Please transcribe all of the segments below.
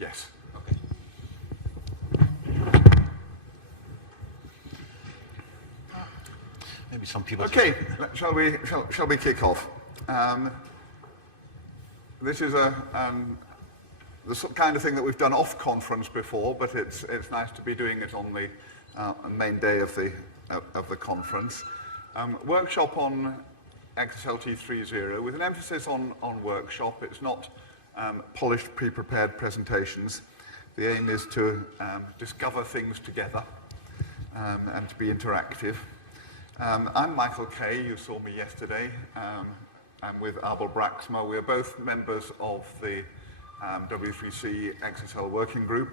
Yes. Okay. Maybe some people. Okay. Shall we kick off? This is the kind of thing that we've done off conference before, but it's nice to be doing it on the main day of the conference. Workshop on XSLT 3.0 with an emphasis on workshop. It's not polished, pre-prepared presentations. The aim is to discover things together and to be interactive. I'm Michael Kay. You saw me yesterday. I'm with Abel Braaksma. We are both members of the W3C XSL working group.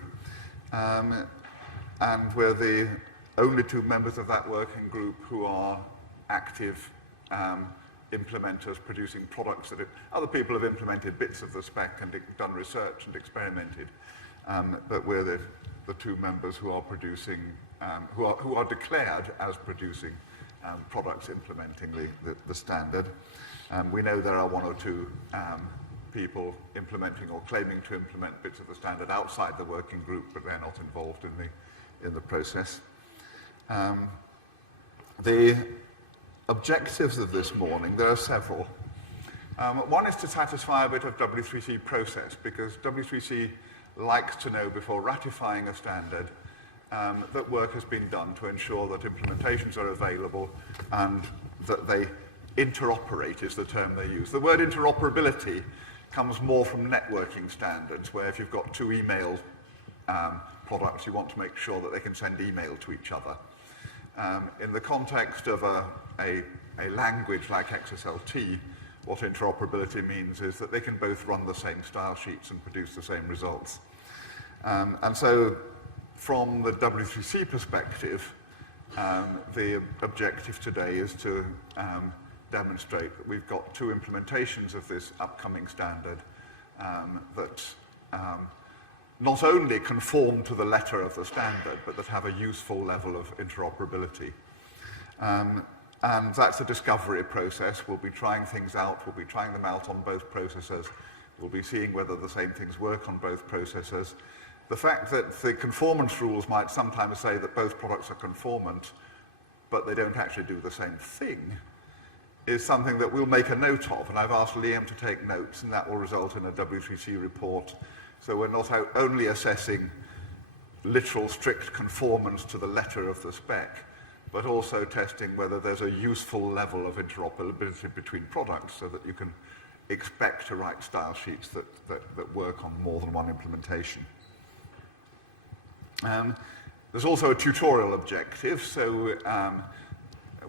And we're the only two members of that working group who are active implementers producing products that other people have implemented bits of the spec and done research and experimented. But we're the two members who are producing, who are declared as producing products implementing the standard. We know there are one or two people implementing or claiming to implement bits of the standard outside the working group, but they're not involved in the process. The objectives of this morning, there are several. One is to satisfy a bit of W3C process, because W3C likes to know before ratifying a standard that work has been done to ensure that implementations are available and that they interoperate is the term they use. The word interoperability comes more from networking standards, where if you've got two email products, you want to make sure that they can send email to each other. In the context of a language like XSLT, what interoperability means is that they can both run the same style sheets and produce the same results. And so from the W3C perspective, the objective today is to demonstrate that we've got two implementations of this upcoming standard that not only conform to the letter of the standard, but that have a useful level of interoperability. And that's a discovery process. We'll be trying things out. We'll be trying them out on both processors. We'll be seeing whether the same things work on both processors. The fact that the conformance rules might sometimes say that both products are conformant, but they don't actually do the same thing, is something that we'll make a note of. And I've asked Liam to take notes, and that will result in a W3C report. So we're not only assessing literal strict conformance to the letter of the spec, but also testing whether there's a useful level of interoperability between products so that you can expect to write style sheets that work on more than one implementation. There's also a tutorial objective, so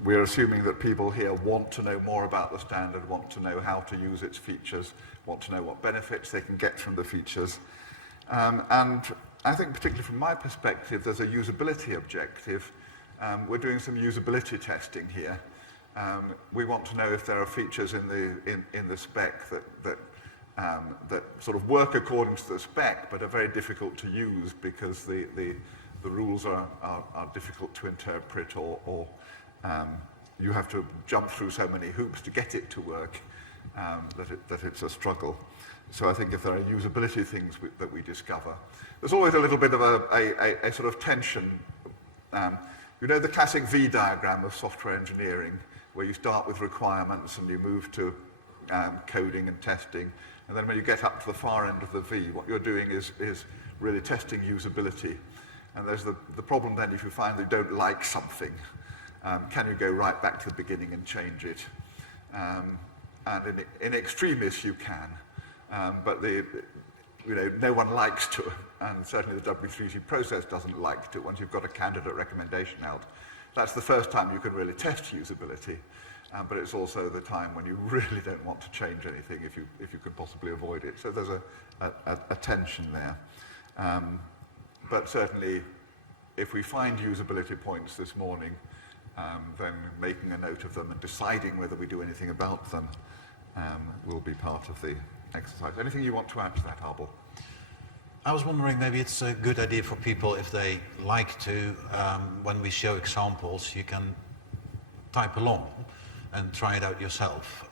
we're assuming that people here want to know more about the standard, want to know how to use its features, want to know what benefits they can get from the features. And I think particularly from my perspective, there's a usability objective. We're doing some usability testing here. We want to know if there are features in the spec that sort of work according to the spec, but are very difficult to use because the rules are difficult to interpret, or you have to jump through so many hoops to get it to work that it's a struggle. So I think if there are usability things that we discover, there's always a little bit of a sort of tension. You know the classic V diagram of software engineering, where you start with requirements and you move to coding and testing, and then when you get up to the far end of the V, what you're doing is really testing usability. And there's the problem then, if you find that you don't like something, can you go right back to the beginning and change it? And in extremis you can, but no one likes to, and certainly the W3C process doesn't like to. Once you've got a candidate recommendation out, that's the first time you can really test usability, but it's also the time when you really don't want to change anything if you could possibly avoid it. So there's a tension there. But certainly, if we find usability points this morning, then making a note of them and deciding whether we do anything about them will be part of the exercise. Anything you want to add to that, Abel? I was wondering, maybe it's a good idea for people, if they like to, when we show examples, you can type along and try it out yourself.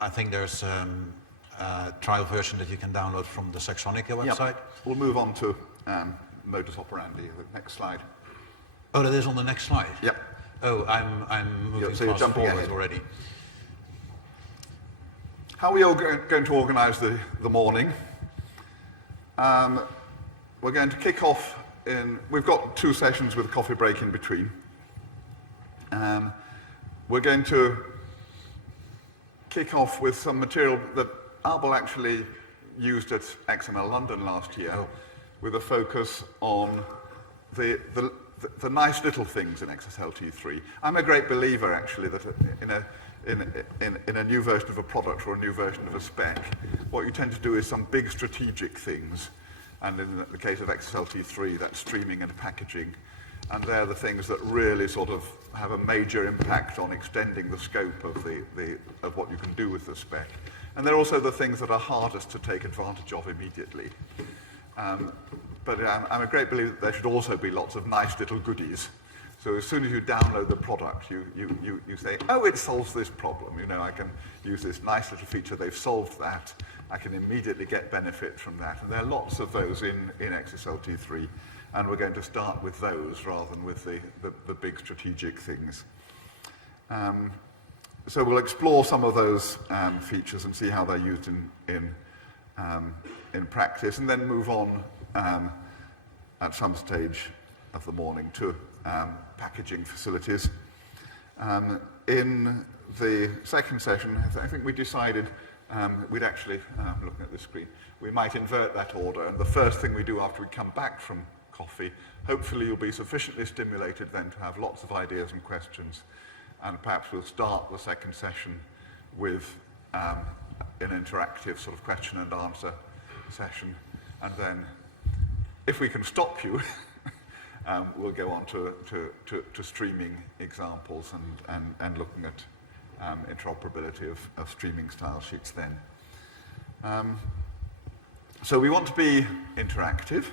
I think there's trial version that you can download from the Saxonica website. Yep. We'll move on to modus operandi, the next slide. Oh, that is on the next slide? Yep. Oh, I'm moving so you're fast jumping forward ahead already. How are we all going to organise the morning? We're going to kick off we've got 2 sessions with a coffee break in between. We're going to kick off with some material that Abel actually used at XML London last year, with a focus on the nice little things in XSLT3. I'm a great believer, actually, that in a new version of a product or a new version of a spec, what you tend to do is some big strategic things. And in the case of XSLT3, that's streaming and packaging. And they're the things that really sort of have a major impact on extending the scope of of what you can do with the spec. And they're also the things that are hardest to take advantage of immediately. But I'm a great believer that there should also be lots of nice little goodies. So as soon as you download the product, you say, oh, it solves this problem. You know, I can use this nice little feature, they've solved that. I can immediately get benefit from that. And there are lots of those in XSLT3. And we're going to start with those rather than with the big strategic things. So we'll explore some of those features and see how they're used in practice, and then move on at some stage of the morning to packaging facilities. In the second session, I think we decided we'd actually, looking at the screen, we might invert that order, and the first thing we do after we come back from coffee, hopefully you'll be sufficiently stimulated then to have lots of ideas and questions, and perhaps we'll start the second session with an interactive sort of question and answer session, and then if we can stop you, we'll go on to streaming examples and looking at interoperability of streaming style sheets then. So we want to be interactive.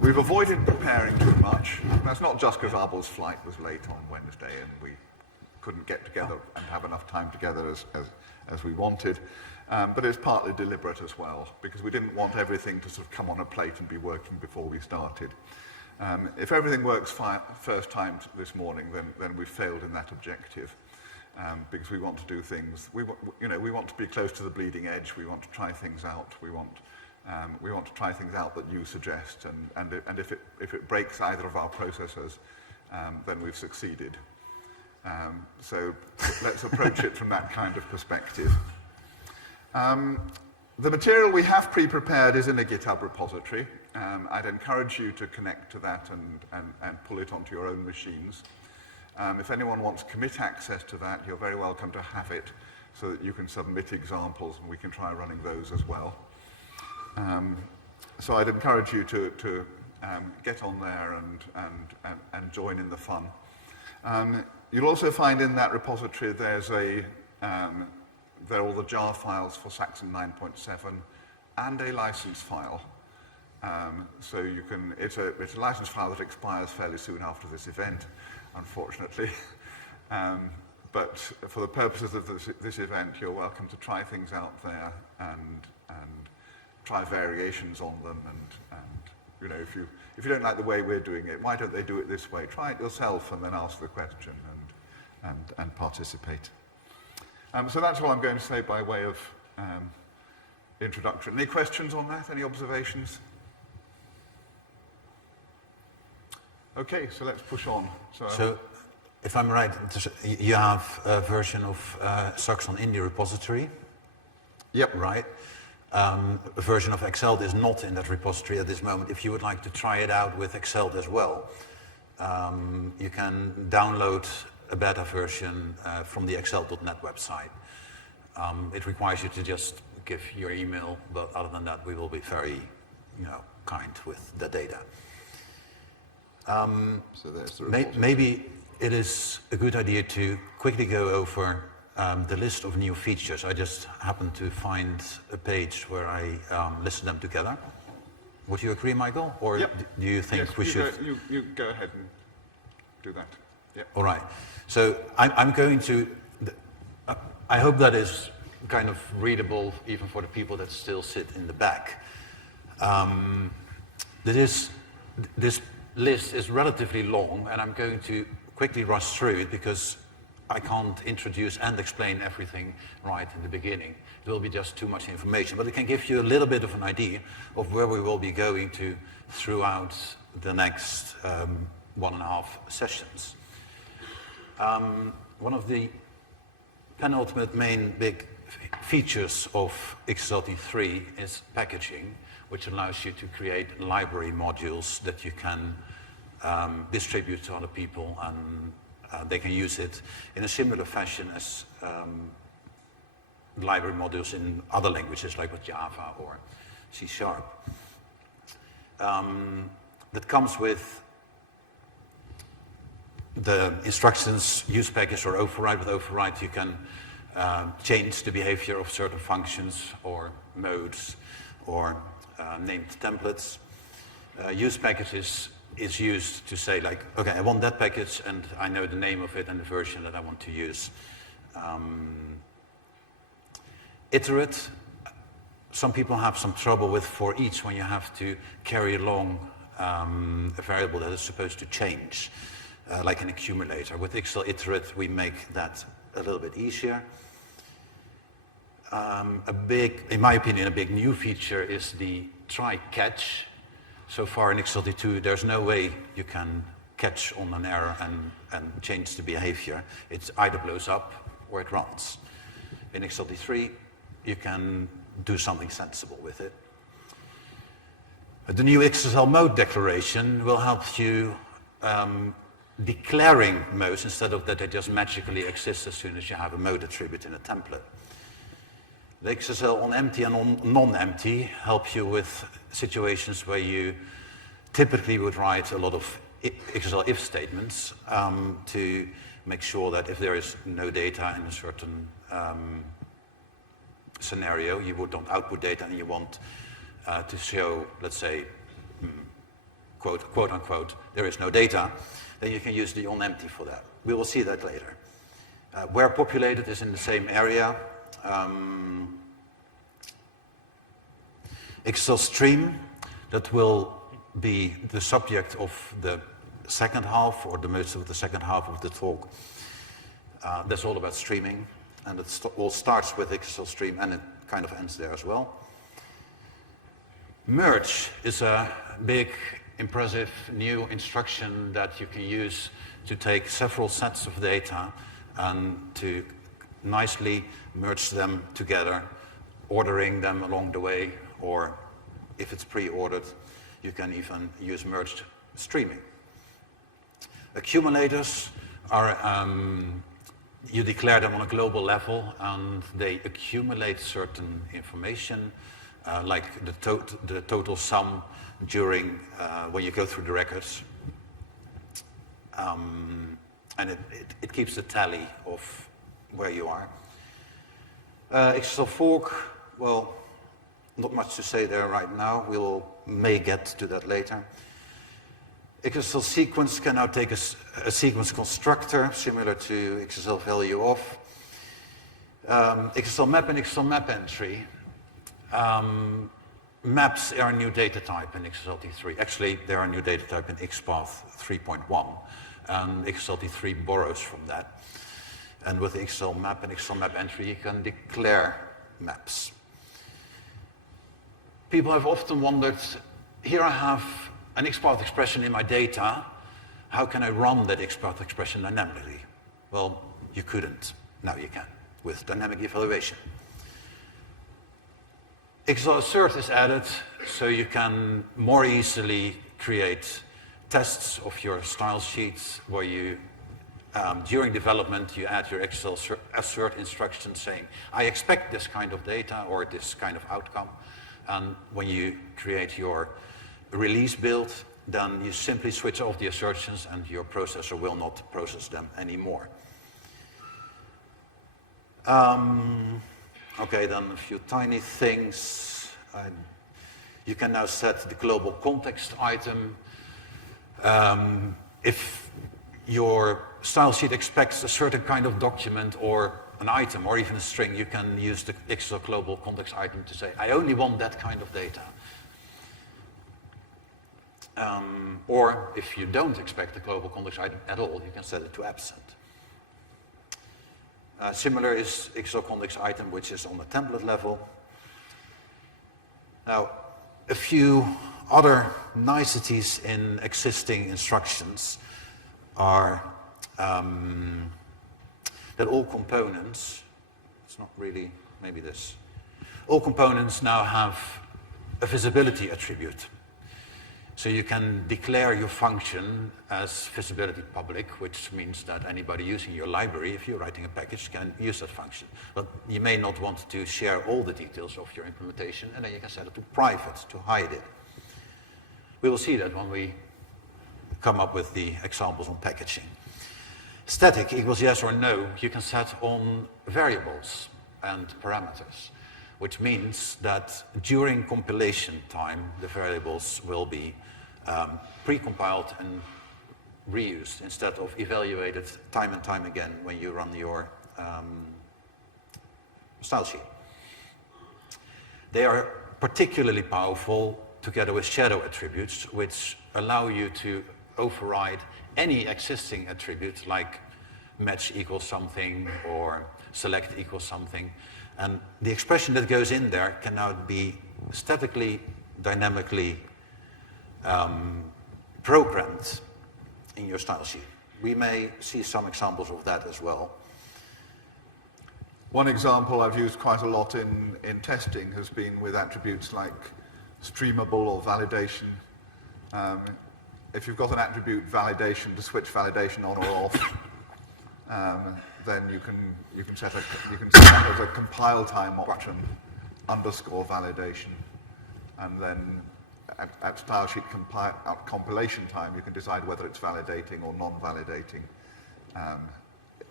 We've avoided preparing too much. That's not just because Abel's flight was late on Wednesday and we couldn't get together and have enough time together as we wanted, but it's partly deliberate as well, because we didn't want everything to sort of come on a plate and be working before we started. If everything works first time this morning, then we've failed in that objective, because we want to do things. We want to be close to the bleeding edge. We want to try things out. We want to try things out that you suggest, and if it breaks either of our processes, then we've succeeded. So let's approach it from that kind of perspective. The material we have pre-prepared is in a GitHub repository. I'd encourage you to connect to that and pull it onto your own machines. If anyone wants commit access to that, you're very welcome to have it so that you can submit examples and we can try running those as well. So I'd encourage you to get on there and join in the fun. You'll also find in that repository there are all the jar files for Saxon 9.7 and a license file. So you can, it's a license file that expires fairly soon after this event, unfortunately. But for the purposes of this event, you're welcome to try things out there and try variations on them. And you know, if you don't like the way we're doing it, why don't they do it this way? Try it yourself and then ask the question and participate. So that's all I'm going to say by way of introduction. Any questions on that? Any observations? Okay, so let's push on. So if I'm right, you have a version of Saxon in the repository? Yep. Right. A version of Exselt is not in that repository at this moment. If you would like to try it out with Exselt as well, you can download a beta version from the Exselt.net website. It requires you to just give your email, but other than that, we will be very, kind with the data. So there's the maybe it is a good idea to quickly go over the list of new features. I just happened to find a page where I listed them together. Would you agree, Michael? Or yep. Do you think yes, we should? You go ahead and do that. Yep. All right. So I'm going to, I hope that is kind of readable even for the people that still sit in the back. This list is relatively long, and I'm going to quickly rush through it because I can't introduce and explain everything right in the beginning. It will be just too much information, but it can give you a little bit of an idea of where we will be going to throughout the next 1.5 sessions. One of the penultimate main big features of XSLT 3 is packaging, which allows you to create library modules that you can distribute to other people, and they can use it in a similar fashion as library modules in other languages like with Java or C#. That comes with the instructions use package or override. With override you can change the behavior of certain functions or modes or named templates. Use packages is used to say like, okay, I want that package and I know the name of it and the version that I want to use. Iterate, some people have some trouble with for each when you have to carry along a variable that is supposed to change, like an accumulator. With XL iterate, we make that a little bit easier. In my opinion, a big new feature is the try catch. So far in XSLT2, there's no way you can catch on an error and change the behavior. It either blows up or it runs. In XSLT3, you can do something sensible with it. The new XSL mode declaration will help you declaring modes instead of that they just magically exist as soon as you have a mode attribute in a template. The XSL on empty and on non-empty help you with situations where you typically would write a lot of XSL if statements to make sure that if there is no data in a certain scenario, you don't output data and you want to show, let's say, quote unquote, there is no data, then you can use the on empty for that. We will see that later. Where populated is in the same area. XSL stream, that will be the subject of the second half, or the most of the second half of the talk. That's all about streaming, and it all starts with XSL stream and it kind of ends there as well. Merge is a big, impressive new instruction that you can use to take several sets of data and to nicely merge them together, ordering them along the way, or if it's pre-ordered, you can even use merged streaming. Accumulators are, you declare them on a global level and they accumulate certain information, like the total sum during, when you go through the records. And it keeps the tally of where you are. XSL fork, well, not much to say there right now. May get to that later. XSL sequence can now take a sequence constructor similar to XSL value of. XSL map and XSL map entry. Maps are a new data type in XSLT3. Actually, they are a new data type in XPath 3.1. And XSLT3 borrows from that. And with XSL map and XSL map entry, you can declare maps. People have often wondered, here I have an XPath expression in my data, how can I run that XPath expression dynamically? Well, you couldn't. Now you can, with dynamic evaluation. XSL assert is added, so you can more easily create tests of your style sheets where you, during development, you add your XSL assert instruction saying, I expect this kind of data or this kind of outcome. And when you create your release build, then you simply switch off the assertions and your processor will not process them anymore. Okay, then a few tiny things. You can now set the global context item. If your style sheet expects a certain kind of document or an item or even a string, you can use the XSL global context item to say, I only want that kind of data. Or if you don't expect the global context item at all, you can set it to absent. Similar is XSL context item, which is on the template level. Now, a few other niceties in existing instructions are that all components, it's not really, maybe this, all components now have a visibility attribute. So you can declare your function as visibility public, which means that anybody using your library, if you're writing a package, can use that function. But you may not want to share all the details of your implementation, and then you can set it to private, to hide it. We will see that when we come up with the examples on packaging. Static equals yes or no, you can set on variables and parameters, which means that during compilation time, the variables will be pre-compiled and reused instead of evaluated time and time again when you run your style sheet. They are particularly powerful together with shadow attributes, which allow you to override any existing attribute like match equals something or select equals something. And the expression that goes in there can now be statically, dynamically programmed in your style sheet. We may see some examples of that as well. One example I've used quite a lot in testing has been with attributes like streamable or validation. If you've got an attribute validation to switch validation on or off, then you can set that as a compile time option underscore validation, and then at style sheet compilation time you can decide whether it's validating or non-validating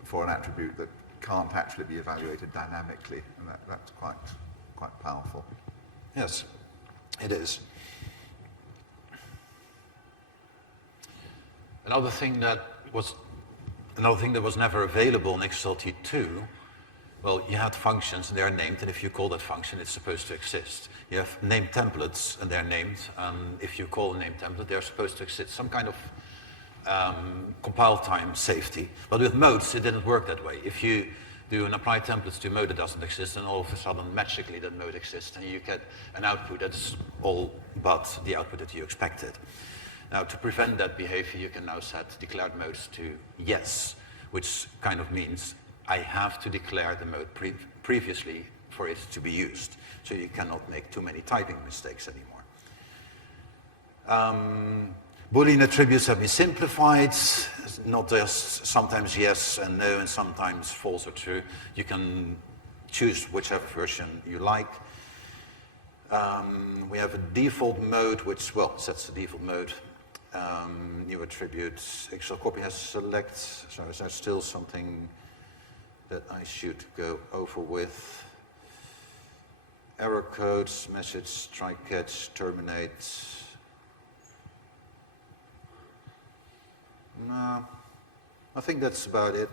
for an attribute that can't actually be evaluated dynamically, and that's quite powerful. Yes, it is. Another thing that was never available in XSLT 2, well, you had functions and they are named, and if you call that function, it's supposed to exist. You have named templates and they're named, and if you call a named template, they're supposed to exist. Some kind of compile time safety. But with modes, it didn't work that way. If you do an apply templates to a mode that doesn't exist, and all of a sudden, magically, that mode exists, and you get an output that's all but the output that you expected. Now, to prevent that behavior, you can now set declared modes to yes, which kind of means I have to declare the mode previously for it to be used. So you cannot make too many typing mistakes anymore. Boolean attributes have been simplified, not just sometimes yes and no and sometimes false or true. You can choose whichever version you like. We have a default mode, which, well, sets the default mode. New attributes. XL copy has select. So is there still something that I should go over with? Error codes, message, try catch, terminate. No, I think that's about it.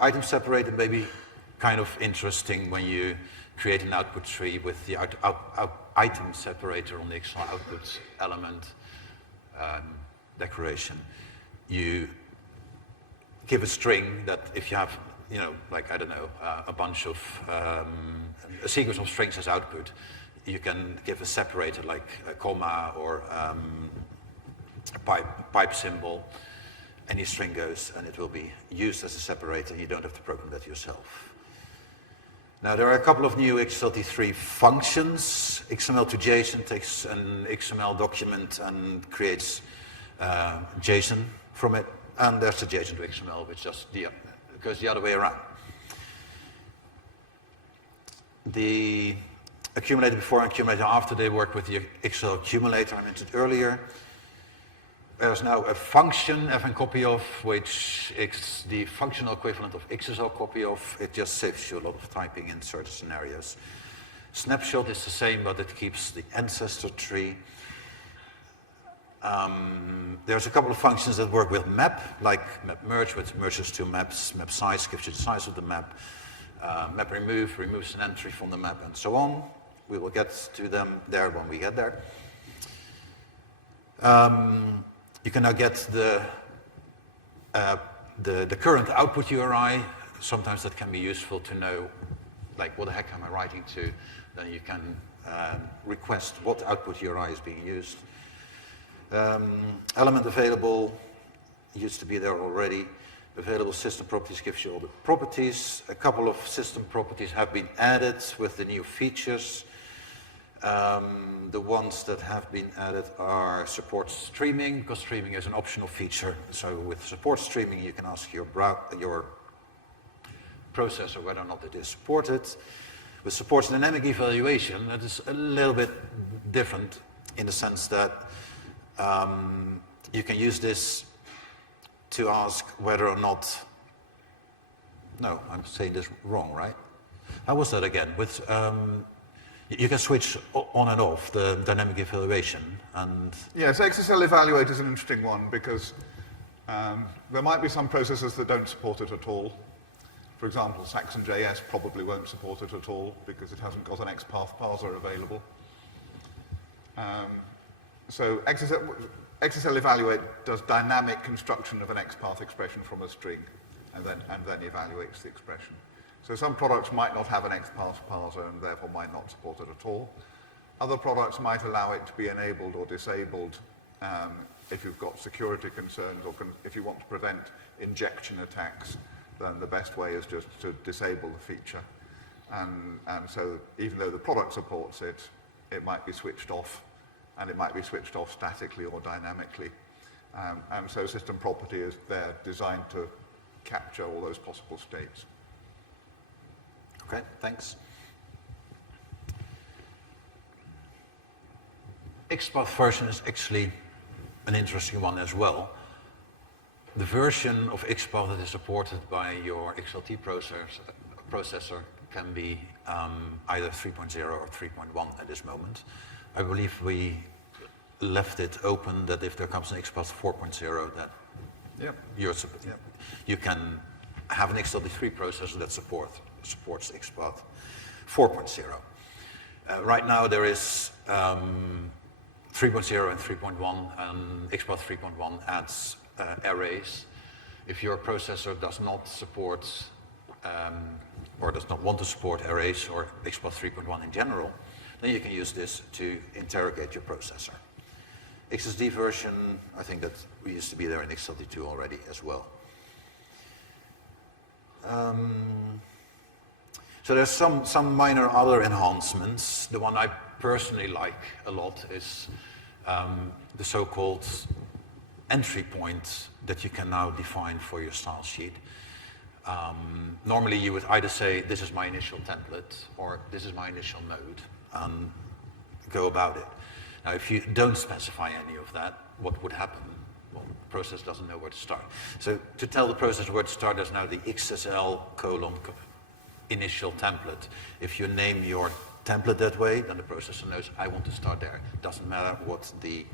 Item separated may be kind of interesting when you create an output tree with the item separator on the XL output element declaration. You give a string that if you have, like, I don't know, a bunch of, a sequence of strings as output, you can give a separator like a comma or a pipe symbol. Any string goes and it will be used as a separator. You don't have to program that yourself. Now there are a couple of new XSLT3 functions. XML to JSON takes an XML document and creates JSON from it. And there's a JSON to XML, which just goes the other way around. The accumulator before and accumulator after, they work with the XL accumulator I mentioned earlier. There's now a function, fn copy of, which is the functional equivalent of XSL copy of. It just saves you a lot of typing in certain scenarios. Snapshot is the same, but it keeps the ancestor tree. There's a couple of functions that work with map, like map merge, which merges two maps. Map size gives you the size of the map. map removes an entry from the map, and so on. We will get to them there when we get there. You can now get the current output URI. Sometimes that can be useful to know, like, what the heck am I writing to? Then you can request what output URI is being used. Element available used to be there already. Available system properties gives you all the properties. A couple of system properties have been added with the new features. The ones that have been added are support streaming, because streaming is an optional feature. So with support streaming, you can ask your processor whether or not it is supported. With support dynamic evaluation, that is a little bit different in the sense that you can use this to ask whether or not, no, I'm saying this wrong, right? How was that again? With you can switch on and off the dynamic evaluation, and yes, XSL evaluate is an interesting one because there might be some processors that don't support it at all. For example, Saxon.js probably won't support it at all because it hasn't got an XPath parser available. So XSL evaluate does dynamic construction of an XPath expression from a string and then evaluates the expression. So some products might not have an XPath parser and therefore might not support it at all. Other products might allow it to be enabled or disabled if you've got security concerns or if you want to prevent injection attacks, then the best way is just to disable the feature. And so even though the product supports it, it might be switched off, and it might be switched off statically or dynamically. And so system property is there designed to capture all those possible states. okay, thanks. XPath version is actually an interesting one as well. The version of XPath that is supported by your XLT processor can be either 3.0 or 3.1 at this moment. I believe we left it open that if there comes an XPath 4.0 that you can have an XLT3 processor that supports XPath 4.0. Right now there is 3.0 and 3.1, and XPath 3.1 adds arrays. If your processor does not support or does not want to support arrays or XPath 3.1 in general, then you can use this to interrogate your processor. XSD version, I think that we used to be there in XLT2 already as well. So there's some minor other enhancements. The one I personally like a lot is the so-called entry point that you can now define for your style sheet. Normally you would either say, this is my initial template, or this is my initial node, and go about it. Now, if you don't specify any of that, what would happen? Well, the process doesn't know where to start. So to tell the process where to start, there's now the XSL : initial template. If you name your template that way, then the processor knows I want to start there. Doesn't matter what the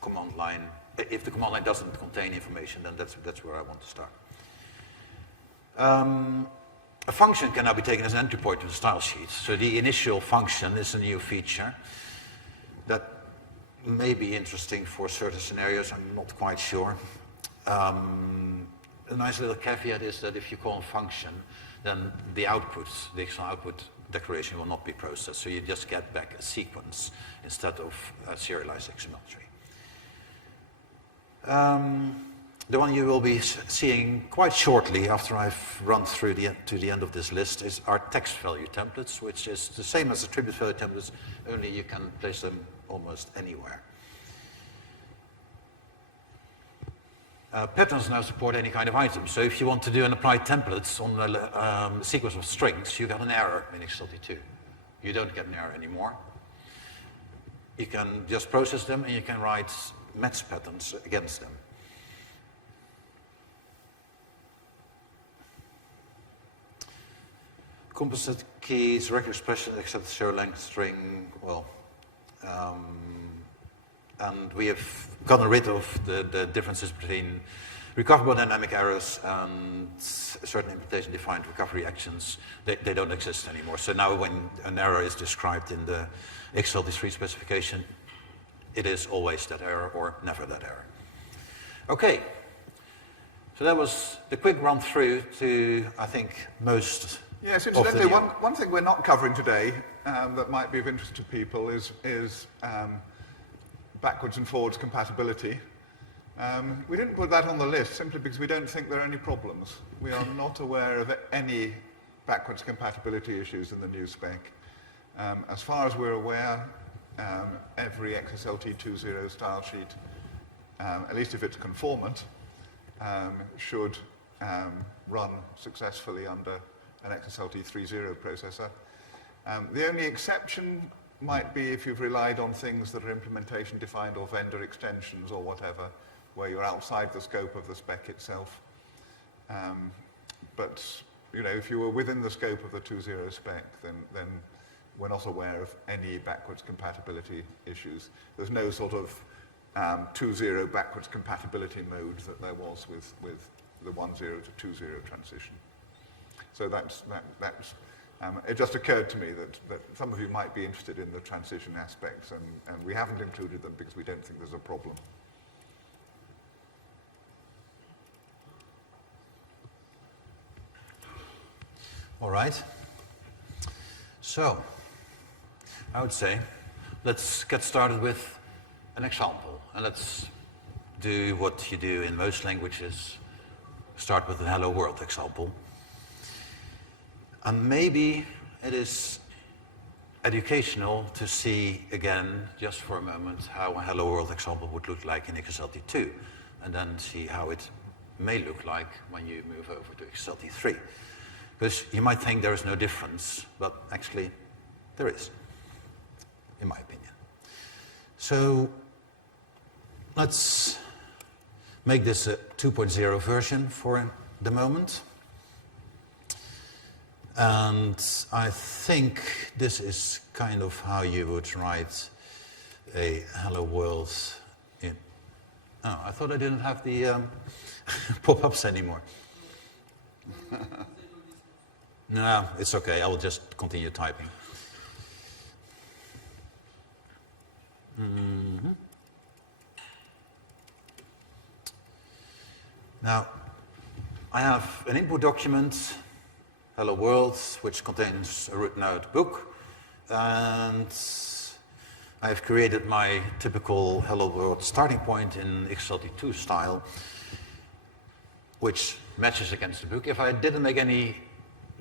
command line, if the command line doesn't contain information, then that's where I want to start. A function can now be taken as an entry point to the style sheet. So the initial function is a new feature that may be interesting for certain scenarios. I'm not quite sure. A nice little caveat is that if you call a function, then the output, the XML output declaration will not be processed. So you just get back a sequence instead of a serialized XML tree. The one you will be seeing quite shortly after I've run through to the end of this list is our text value templates, which is the same as attribute value templates, only you can place them almost anywhere. Patterns now support any kind of item. So if you want to do an applied templates on a sequence of strings, you got an error in XLT2. You don't get an error anymore. You can just process them and you can write match patterns against them. Composite keys, record expression, except show length string, well, and we have gotten rid of the differences between Recoverable dynamic errors and certain implementation-defined recovery actions, they don't exist anymore. So now when an error is described in the XSLT3 specification, it is always that error or never that error. Okay, so that was the quick run through to, I think, most Yes, of incidentally, the... one thing we're not covering today that might be of interest to people is backwards and forwards compatibility. We didn't put that on the list simply because we don't think there are any problems. We are not aware of any backwards compatibility issues in the new spec. As far as we're aware, every XSLT 2.0 style sheet, at least if it's conformant, should run successfully under an XSLT 3.0 processor. The only exception might be if you've relied on things that are implementation defined or vendor extensions or whatever, where you're outside the scope of the spec itself. But you know, if you were within the scope of the 2.0 spec, then we're not aware of any backwards compatibility issues. There's no sort of 2.0 backwards compatibility mode that there was with the 1.0 to 2.0 transition. So it just occurred to me that some of you might be interested in the transition aspects, and we haven't included them because we don't think there's a problem. All right. So, I would say, let's get started with an example. And let's do what you do in most languages. Start with a hello world example. And maybe it is educational to see again, just for a moment, how a hello world example would look like in XSLT2, and then see how it may look like when you move over to XSLT3. Because you might think there is no difference, but actually there is, in my opinion. So let's make this a 2.0 version for the moment. And I think this is kind of how you would write a hello world in... Oh, I thought I didn't have the pop-ups anymore. No, it's okay. I will just continue typing. Now, I have an input document, hello world, which contains a root node book, and I have created my typical hello world starting point in XSLT2 style, which matches against the book. If I didn't make any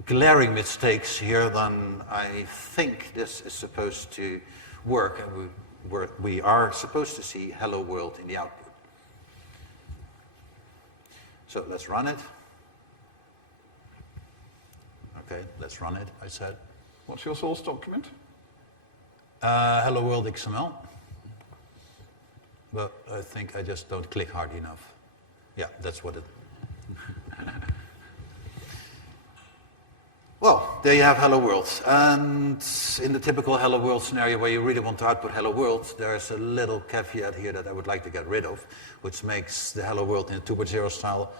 glaring mistakes here, then I think this is supposed to work, and we are supposed to see hello world in the output. So let's run it. Okay, let's run it, I said. What's your source document? Hello world XML. But I think I just don't click hard enough. Yeah, that's what it... Well, there you have hello world. And in the typical hello world scenario where you really want to output hello world, there's a little caveat here that I would like to get rid of, which makes the hello world in a 2.0 style.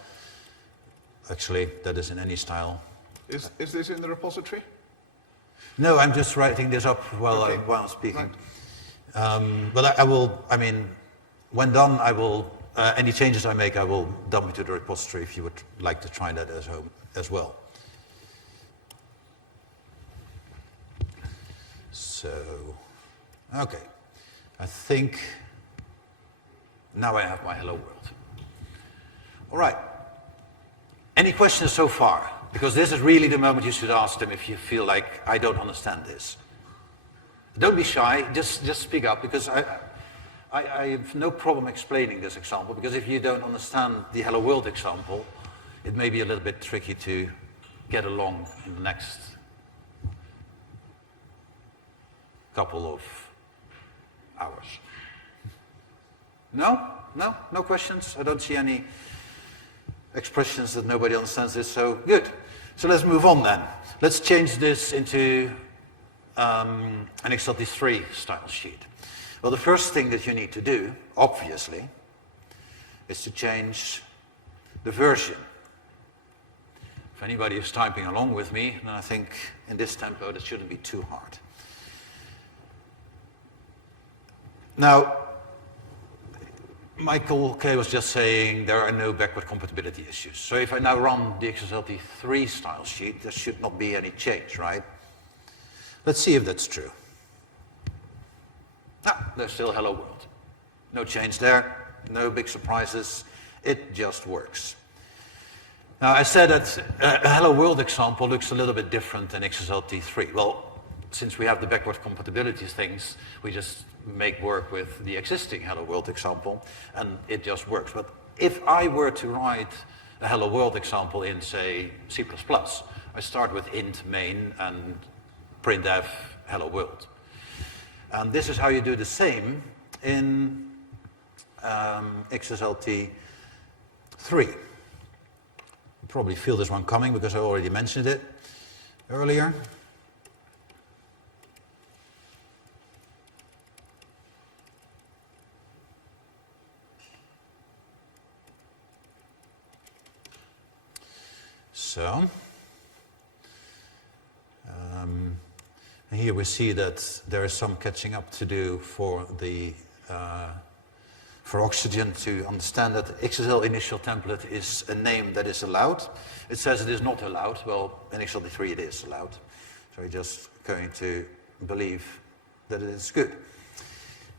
Actually, that is in any style. Is this in the repository? No, I'm just writing this up while I'm speaking. Right. But I will, I mean, when done, I will, any changes I make, I will dump into the repository if you would like to try that at home as well. So, okay, I think now I have my hello world. All right, any questions so far? Because this is really the moment you should ask them if you feel like, I don't understand this. Don't be shy, just speak up, because I have no problem explaining this example, because if you don't understand the hello world example, it may be a little bit tricky to get along in the next couple of hours. No questions? I don't see any expressions that nobody understands this, so good. So let's move on then. Let's change this into an XSLT3 style sheet. Well, the first thing that you need to do, obviously, is to change the version. If anybody is typing along with me, then I think in this tempo that shouldn't be too hard. Now, Michael K. was just saying there are no backward compatibility issues. So if I now run the XSLT 3 style sheet, there should not be any change, right? Let's see if that's true. No, there's still hello world. No change there, no big surprises. It just works. Now, I said that a hello world example looks a little bit different than XSLT 3. Well, since we have the backward compatibility things, we just make work with the existing hello world example, and it just works. But if I were to write a hello world example in, say, C++, I start with int main and printf hello world. And this is how you do the same in XSLT 3. You probably feel this one coming because I already mentioned it earlier. So, here we see that there is some catching up to do for the for Oxygen to understand that XSL initial template is a name that is allowed. It says it is not allowed. Well, in XSLT3 it is allowed. So we're just going to believe that it is good.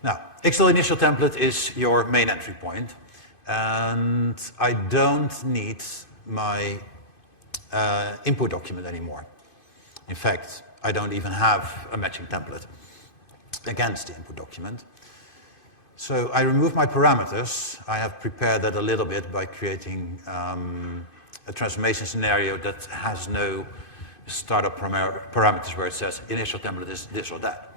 Now, XSL initial template is your main entry point, and I don't need my input document anymore. In fact, I don't even have a matching template against the input document. So I remove my parameters. I have prepared that a little bit by creating a transformation scenario that has no startup parameters where it says initial template is this or that.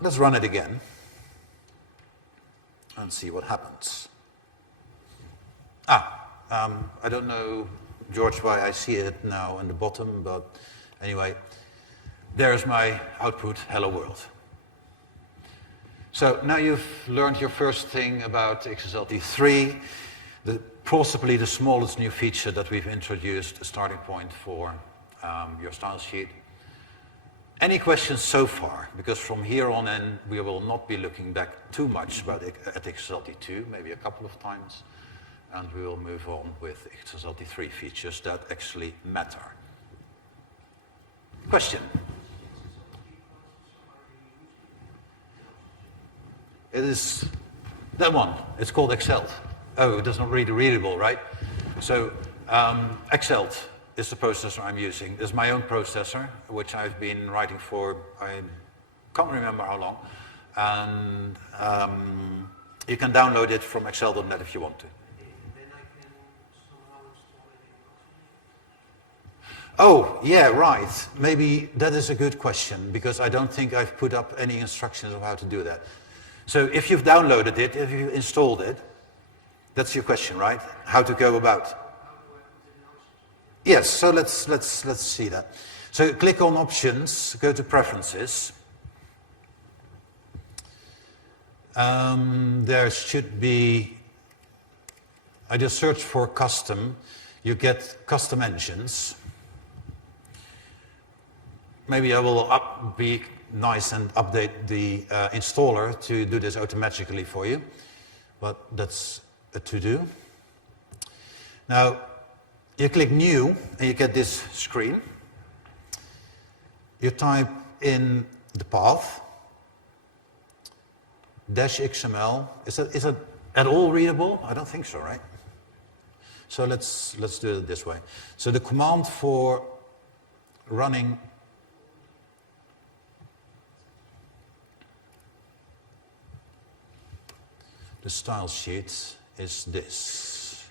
Let's run it again and see what happens. I don't know, George, why I see it now in the bottom, but anyway, there's my output, hello world. So now you've learned your first thing about XSLT3, possibly the smallest new feature that we've introduced, a starting point for your style sheet. Any questions so far? Because from here on in, we will not be looking back too much at XSLT2, maybe a couple of times, and we will move on with XSLT3 features that actually matter. Question? It is that one. It's called Exselt. Oh, it is not really readable, right? So Exselt is the processor I'm using. It's my own processor, which I've been writing for, I can't remember how long. And you can download it from excel.net if you want to. Oh, yeah, right. Maybe that is a good question, because I don't think I've put up any instructions of how to do that. So if you've downloaded it, if you've installed it, that's your question, right? How to go about? Yes, so let's see that. So click on Options, go to Preferences. There should be, I just search for Custom. You get Custom Engines. Maybe I will be nice and update the installer to do this automatically for you, but that's a to-do. Now, you click New, and you get this screen. You type in the path, -XML. Is it at all readable? I don't think so, right? So let's do it this way. So the command for running the style sheet is this.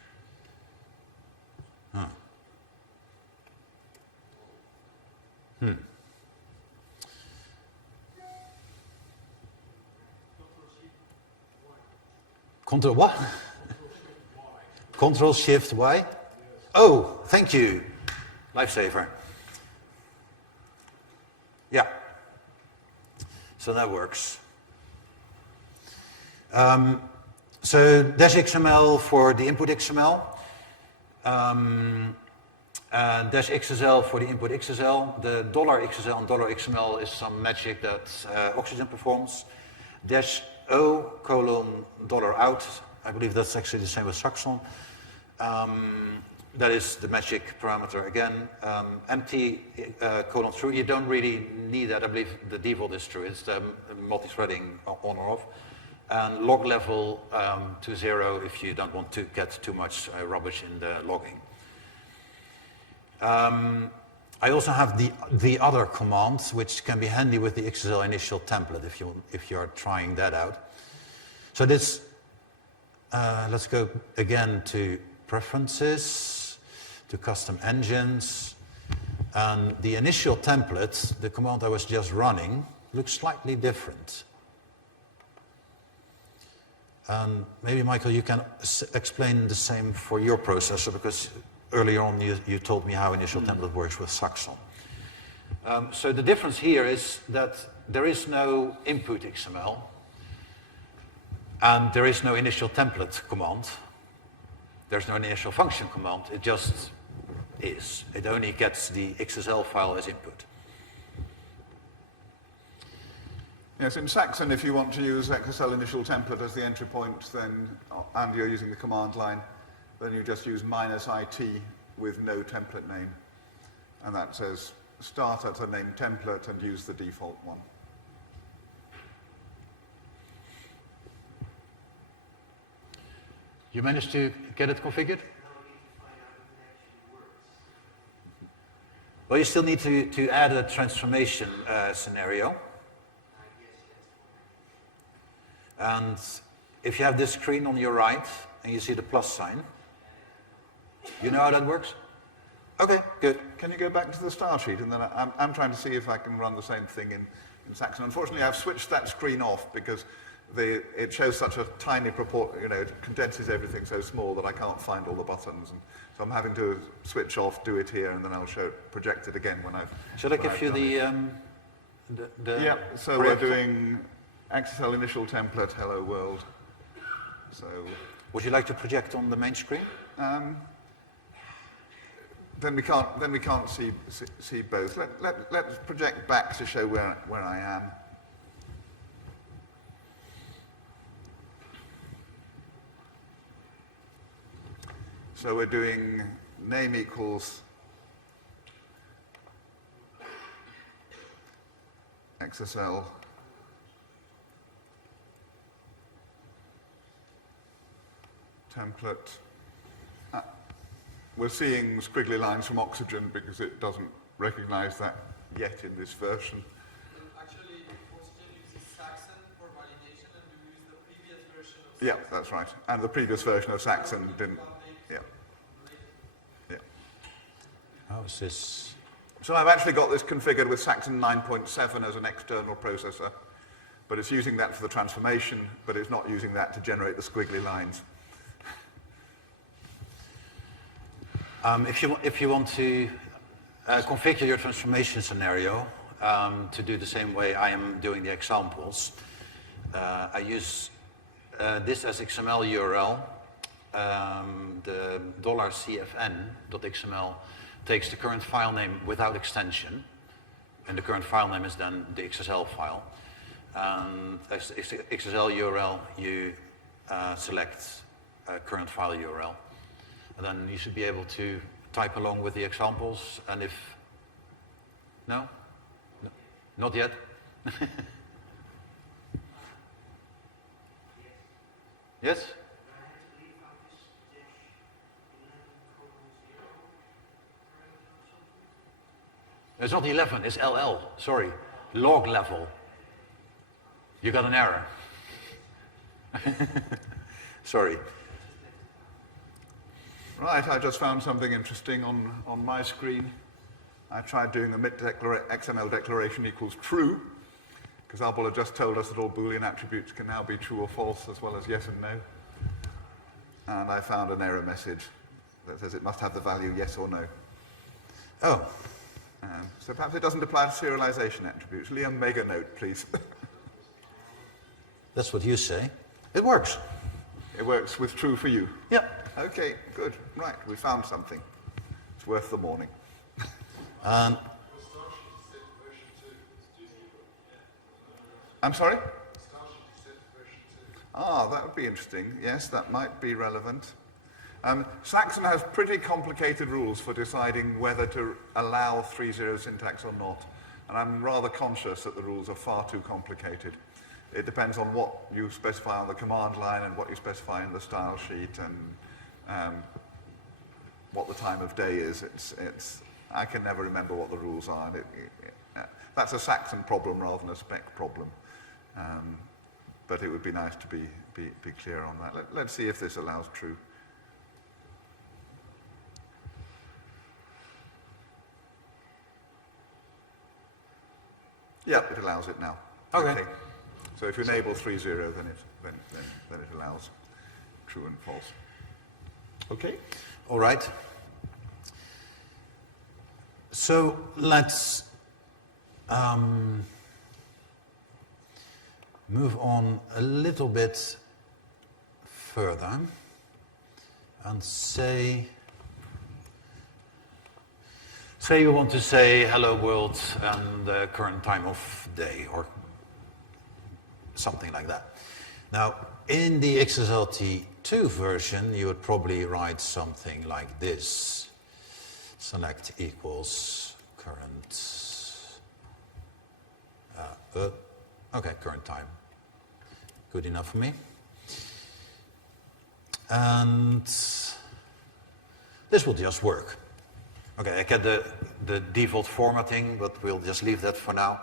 Control what? Control Shift Y? Oh, thank you. Lifesaver. Yeah. So that works. So dash XML for the input XML, dash XSL for the input XSL. The $XSL and $XML is some magic that Oxygen performs. Dash O $out, I believe that's actually the same as Saxon. That is the magic parameter again. Empty :true, you don't really need that. I believe the default is true. It's the multi-threading on or off. And log level to 0 if you don't want to get too much rubbish in the logging. I also have the other command, which can be handy with the XSL initial template if you are trying that out. So this, let's go again to preferences, to custom engines, and the initial template, the command I was just running, looks slightly different. And maybe, Michael, you can explain the same for your processor, because earlier on you told me how initial template works with Saxon. So the difference here is that there is no input XML, and there is no initial template command. There's no initial function command. It just is. It only gets the XSL file as input. Yes, in Saxon, if you want to use XSL initial template as the entry point, then, and you're using the command line, then you just use -it with no template name. And that says start at a named template and use the default one. You managed to get it configured? Well, you still need to add a transformation scenario. And if you have this screen on your right and you see the plus sign, you know how that works? Okay, good. Can you go back to the style sheet? And then I'm trying to see if I can run the same thing in Saxon. Unfortunately, I've switched that screen off because it shows such a tiny proportion, it condenses everything so small that I can't find all the buttons. And so I'm having to switch off, do it here, and then I'll show it projected again when I've Should I give you the yeah, so we're doing XSL initial template, hello world. So would you like to project on the main screen? Then we can't see both. Let's project back to show where I am. So we're doing name equals XSL template. We're seeing squiggly lines from Oxygen because it doesn't recognize that yet in this version. Actually, Oxygen uses Saxon for validation, and we use the previous version of Yeah, that's right. And the previous version of Saxon didn't. Yeah. Yeah. How is this? So I've actually got this configured with Saxon 9.7 as an external processor, but it's using that for the transformation, but it's not using that to generate the squiggly lines. If you want to configure your transformation scenario to do the same way I am doing the examples, I use this as XML URL. The $cfn.xml takes the current file name without extension, and the current file name is then the XSL file. And as XSL URL, you select current file URL. And then you should be able to type along with the examples, and if... No? No? Not yet? Yes? It's not 11, it's LL, sorry. Log level. You got an error. Sorry. Right, I just found something interesting on my screen. I tried doing the XML declaration equals true, because Abel had just told us that all Boolean attributes can now be true or false, as well as yes and no. And I found an error message that says it must have the value yes or no. Oh. So perhaps it doesn't apply to serialization attributes. Liam, make a note, please. That's what you say. It works. It works with true for you. Yep. Okay, good. Right, we found something. It's worth the morning. And I'm sorry? Ah, that would be interesting. Yes, that might be relevant. Saxon has pretty complicated rules for deciding whether to allow 3-0 syntax or not. And I'm rather conscious that the rules are far too complicated. It depends on what you specify on the command line and what you specify in the style sheet and what the time of day is. I can never remember what the rules are. And that's a Saxon problem rather than a spec problem. But it would be nice to be clear on that. Let's see if this allows true. Yep, it allows it now. Okay. So if you enable 3-0, then it allows true and false. Okay. all right. So let's move on a little bit further and say you want to say hello world and the current time of day or something like that. Now, in the XSLT 2 version, you would probably write something like this. Select equals current, okay, current time. Good enough for me. And this will just work. Okay, I get the default formatting, but we'll just leave that for now.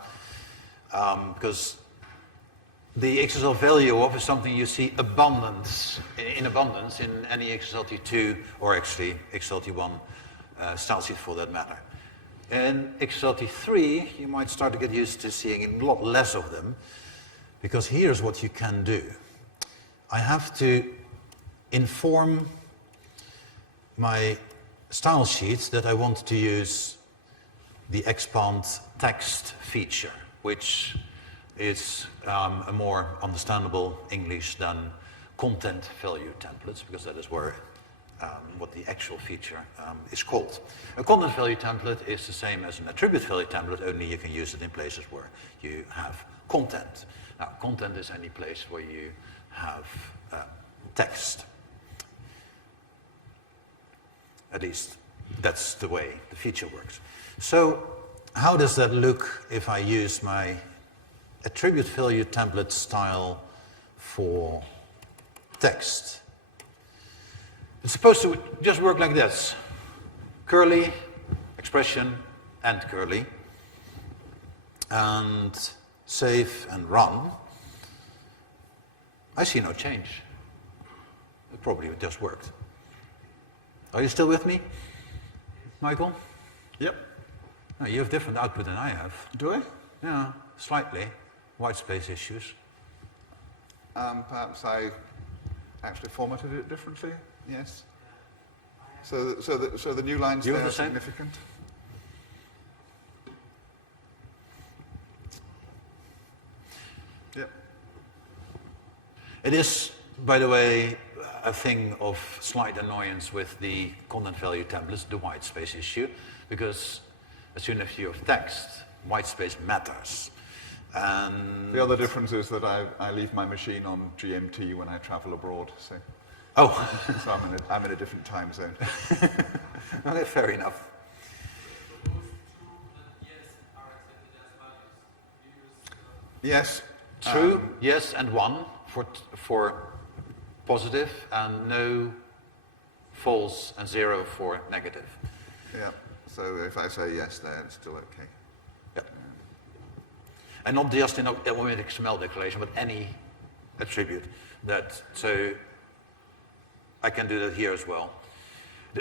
Because the XSL value of is something you see in abundance in any XSLT 2 or actually XSLT 1 style sheet for that matter. In XSLT 3, you might start to get used to seeing a lot less of them, because here's what you can do. I have to inform my style sheet that I want to use the expand text feature, which is a more understandable English than content value templates, because that is where what the actual feature is called. A content value template is the same as an attribute value template, only you can use it in places where you have content. Now, content is any place where you have text. At least that's the way the feature works. So how does that look if I use my attribute value template style for text? It's supposed to just work like this. Curly, expression, and curly. And save and run. I see no change. It probably just worked. Are you still with me, Michael? Yep. No, you have different output than I have. Do I? Yeah, slightly. White space issues. Perhaps I actually formatted it differently. Yes. So the new lines You there have are the same? significant. Yep. It is, by the way, a thing of slight annoyance with the content value templates, the white space issue, because as soon as you have text, white space matters. And The other difference is that I leave my machine on GMT when I travel abroad, so I'm in a different time zone. okay, fair enough. Both true and yes are accepted as values. You use Yes. True, yes, and 1 for positive, and no, false, and 0 for negative. Yeah. So if I say yes there, it's still okay. Yep. And not just in a XML declaration, but any attribute. So I can do that here as well.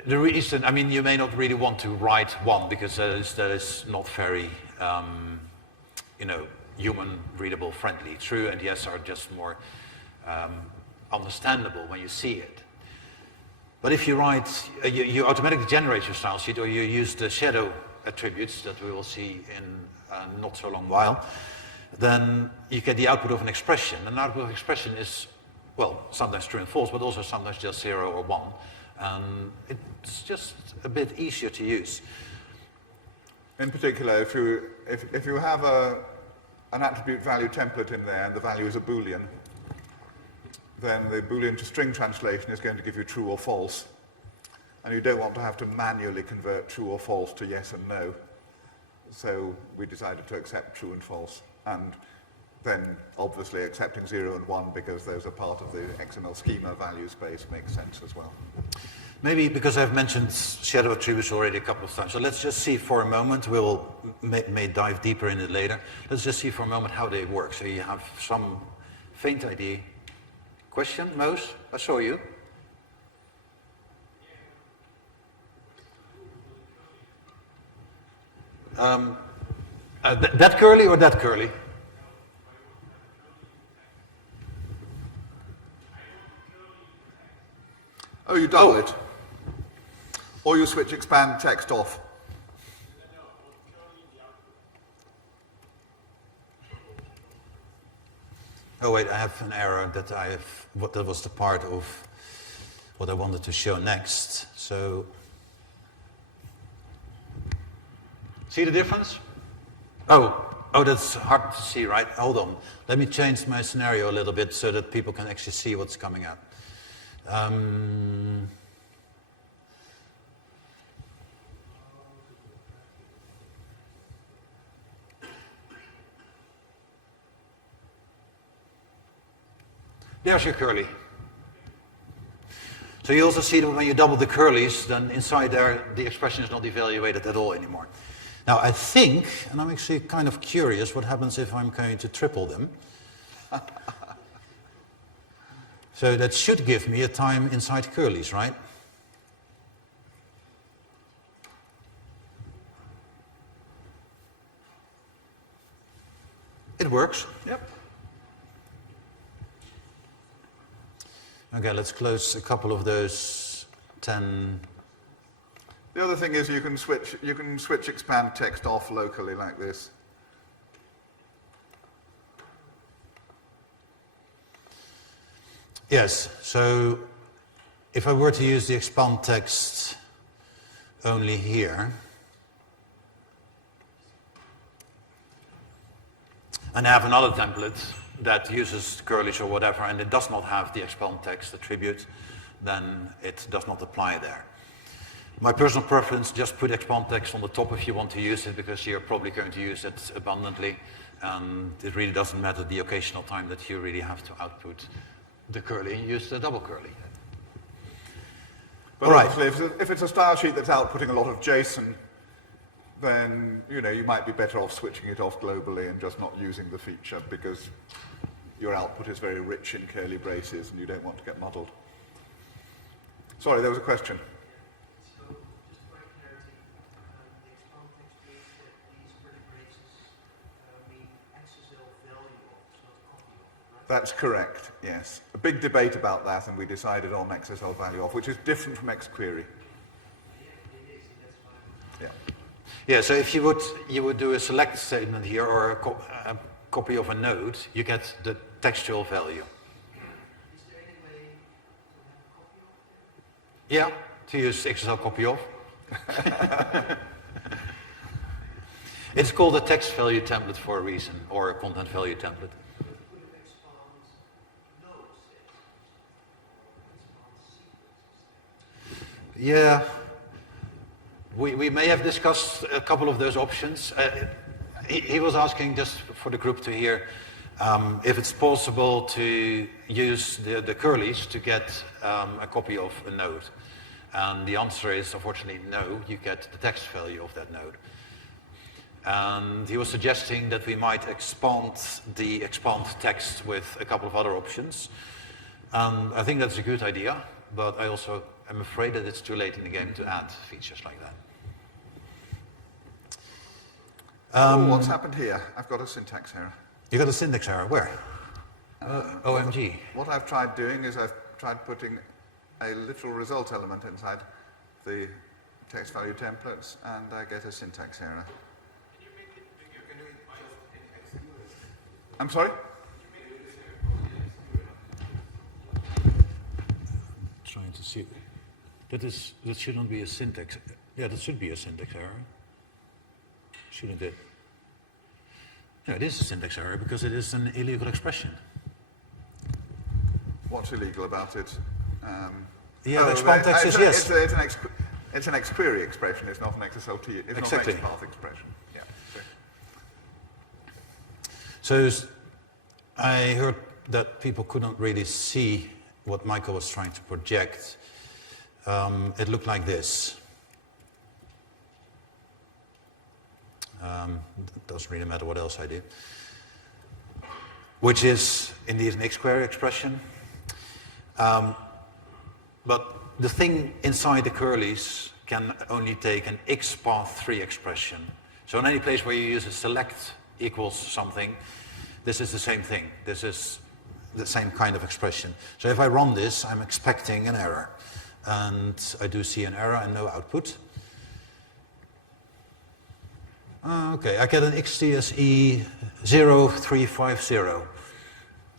The reason, I mean, you may not really want to write 1 because that is not very, human readable friendly. True and yes are just more understandable when you see it. But if you write, you automatically generate your style sheet, or you use the shadow attributes that we will see in a not so long while, then you get the output of an expression. An output of expression is well, sometimes true and false, but also sometimes just 0 or 1. And it's just a bit easier to use. In particular, if you have an attribute value template in there and the value is a Boolean, then the Boolean to string translation is going to give you true or false. And you don't want to have to manually convert true or false to yes and no. So we decided to accept true and false. And then obviously accepting 0 and 1 because those are part of the XML schema value space makes sense as well. Maybe because I've mentioned shadow attributes already a couple of times, so let's just see for a moment, we'll may dive deeper in it later. Let's just see for a moment how they work, so you have some faint idea. Question, Moos? I saw you. That curly or that curly? Oh, you double it. Or you switch expand text off. Oh wait, I have an error that that was the part of what I wanted to show next. So, see the difference? Oh, that's hard to see, right? Hold on. Let me change my scenario a little bit so that people can actually see what's coming out. There's your curly. So you also see that when you double the curlies, then inside there the expression is not evaluated at all anymore. Now I think, and I'm actually kind of curious, what happens if I'm going to triple them. So that should give me a time inside curlies, right? It works. Yep. Okay, let's close a couple of those 10. The other thing is you can switch expand text off locally like this. Yes, so if I were to use the expand text only here, and I have another template that uses curlies or whatever, and it does not have the expand text attribute, then it does not apply there. My personal preference, just put expand text on the top if you want to use it, because you're probably going to use it abundantly, and it really doesn't matter the occasional time that you really have to output the curly and use the double curly. But obviously, if it's a style sheet that's outputting a lot of JSON, then you might be better off switching it off globally and just not using the feature because your output is very rich in curly braces and you don't want to get muddled. Sorry, there was a question. So, just for clarity, the expand text means that these curly braces mean XSL value of, it's not a copy of, right? That's correct, yes. A big debate about that, and we decided on XSL value of, which is different from XQuery. Yeah. Yeah, so if you would do a select statement here or a copy of a node, you get the textual value. Is there any way to have a copy of it? Yeah, to use XSL copy of. It's called a text value template for a reason, or a content value template. But could have expand nodes, expand sequences? Yeah, we may have discussed a couple of those options. He was asking just for the group to hear if it's possible to use the curlies to get a copy of a node. And the answer is, unfortunately, no. You get the text value of that node. And he was suggesting that we might expand the expand text with a couple of other options. And I think that's a good idea, but I also am afraid that it's too late in the game to add features like that. What's happened here? I've got a syntax error. You got a syntax error, where? OMG. What I've tried doing is I've tried putting a literal result element inside the text value templates, and I get a syntax error. I'm sorry? That shouldn't be a syntax. Yeah, that should be a syntax error. Shouldn't it? No, it is a syntax error because it is an illegal expression. What's illegal about it? Yeah, the context is yes. It's an XQuery expression. It's not an XSLT. It's Exactly. not an XPath expression. Yeah. So I heard that people couldn't really see what Michael was trying to project. It looked like this. It doesn't really matter what else I do. Which is indeed an XQuery expression. But the thing inside the curlies can only take an XPath3 expression. So in any place where you use a select equals something, this is the same thing. This is the same kind of expression. So if I run this, I'm expecting an error. And I do see an error and no output. Okay, I get an XTSE 0350.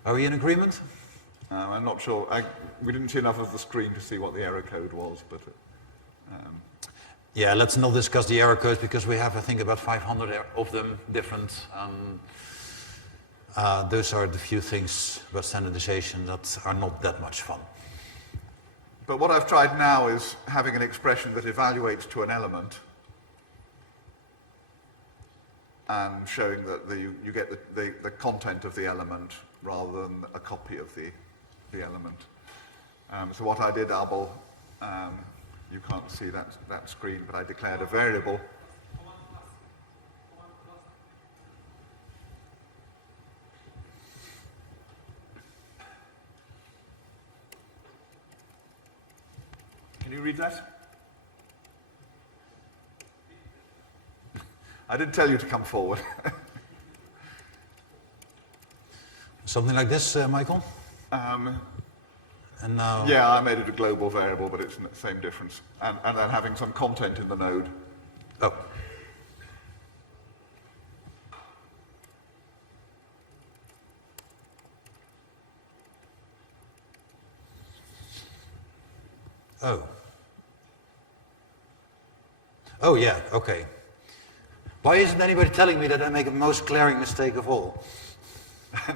Are we in agreement? I'm not sure. We didn't see enough of the screen to see what the error code was, but... Yeah, let's not discuss the error codes because we have, I think, about 500 of them different. Those are the few things about standardization that are not that much fun. But what I've tried now is having an expression that evaluates to an element and showing that you get the content of the element rather than a copy of the element. So what I did, Abel, you can't see that screen, but I declared a variable. Can you read that? I did tell you to come forward. Something like this, Michael? And now... Yeah, I made it a global variable, but it's the same difference. And then having some content in the node. Oh. Oh. Oh, yeah, okay. Why isn't anybody telling me that I make a most glaring mistake of all?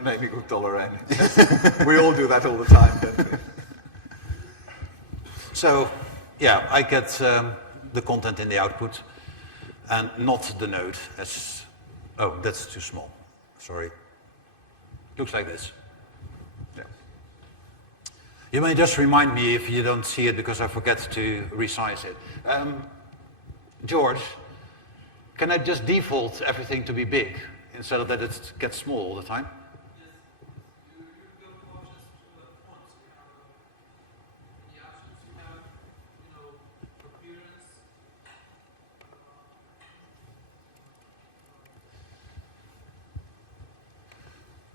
Name equals $n. We all do that all the time, don't we? So, yeah, I get the content in the output and not the node. Oh, that's too small. Sorry. Looks like this. Yeah. You may just remind me if you don't see it because I forget to resize it. George, can I just default everything to be big instead of that it gets small all the time?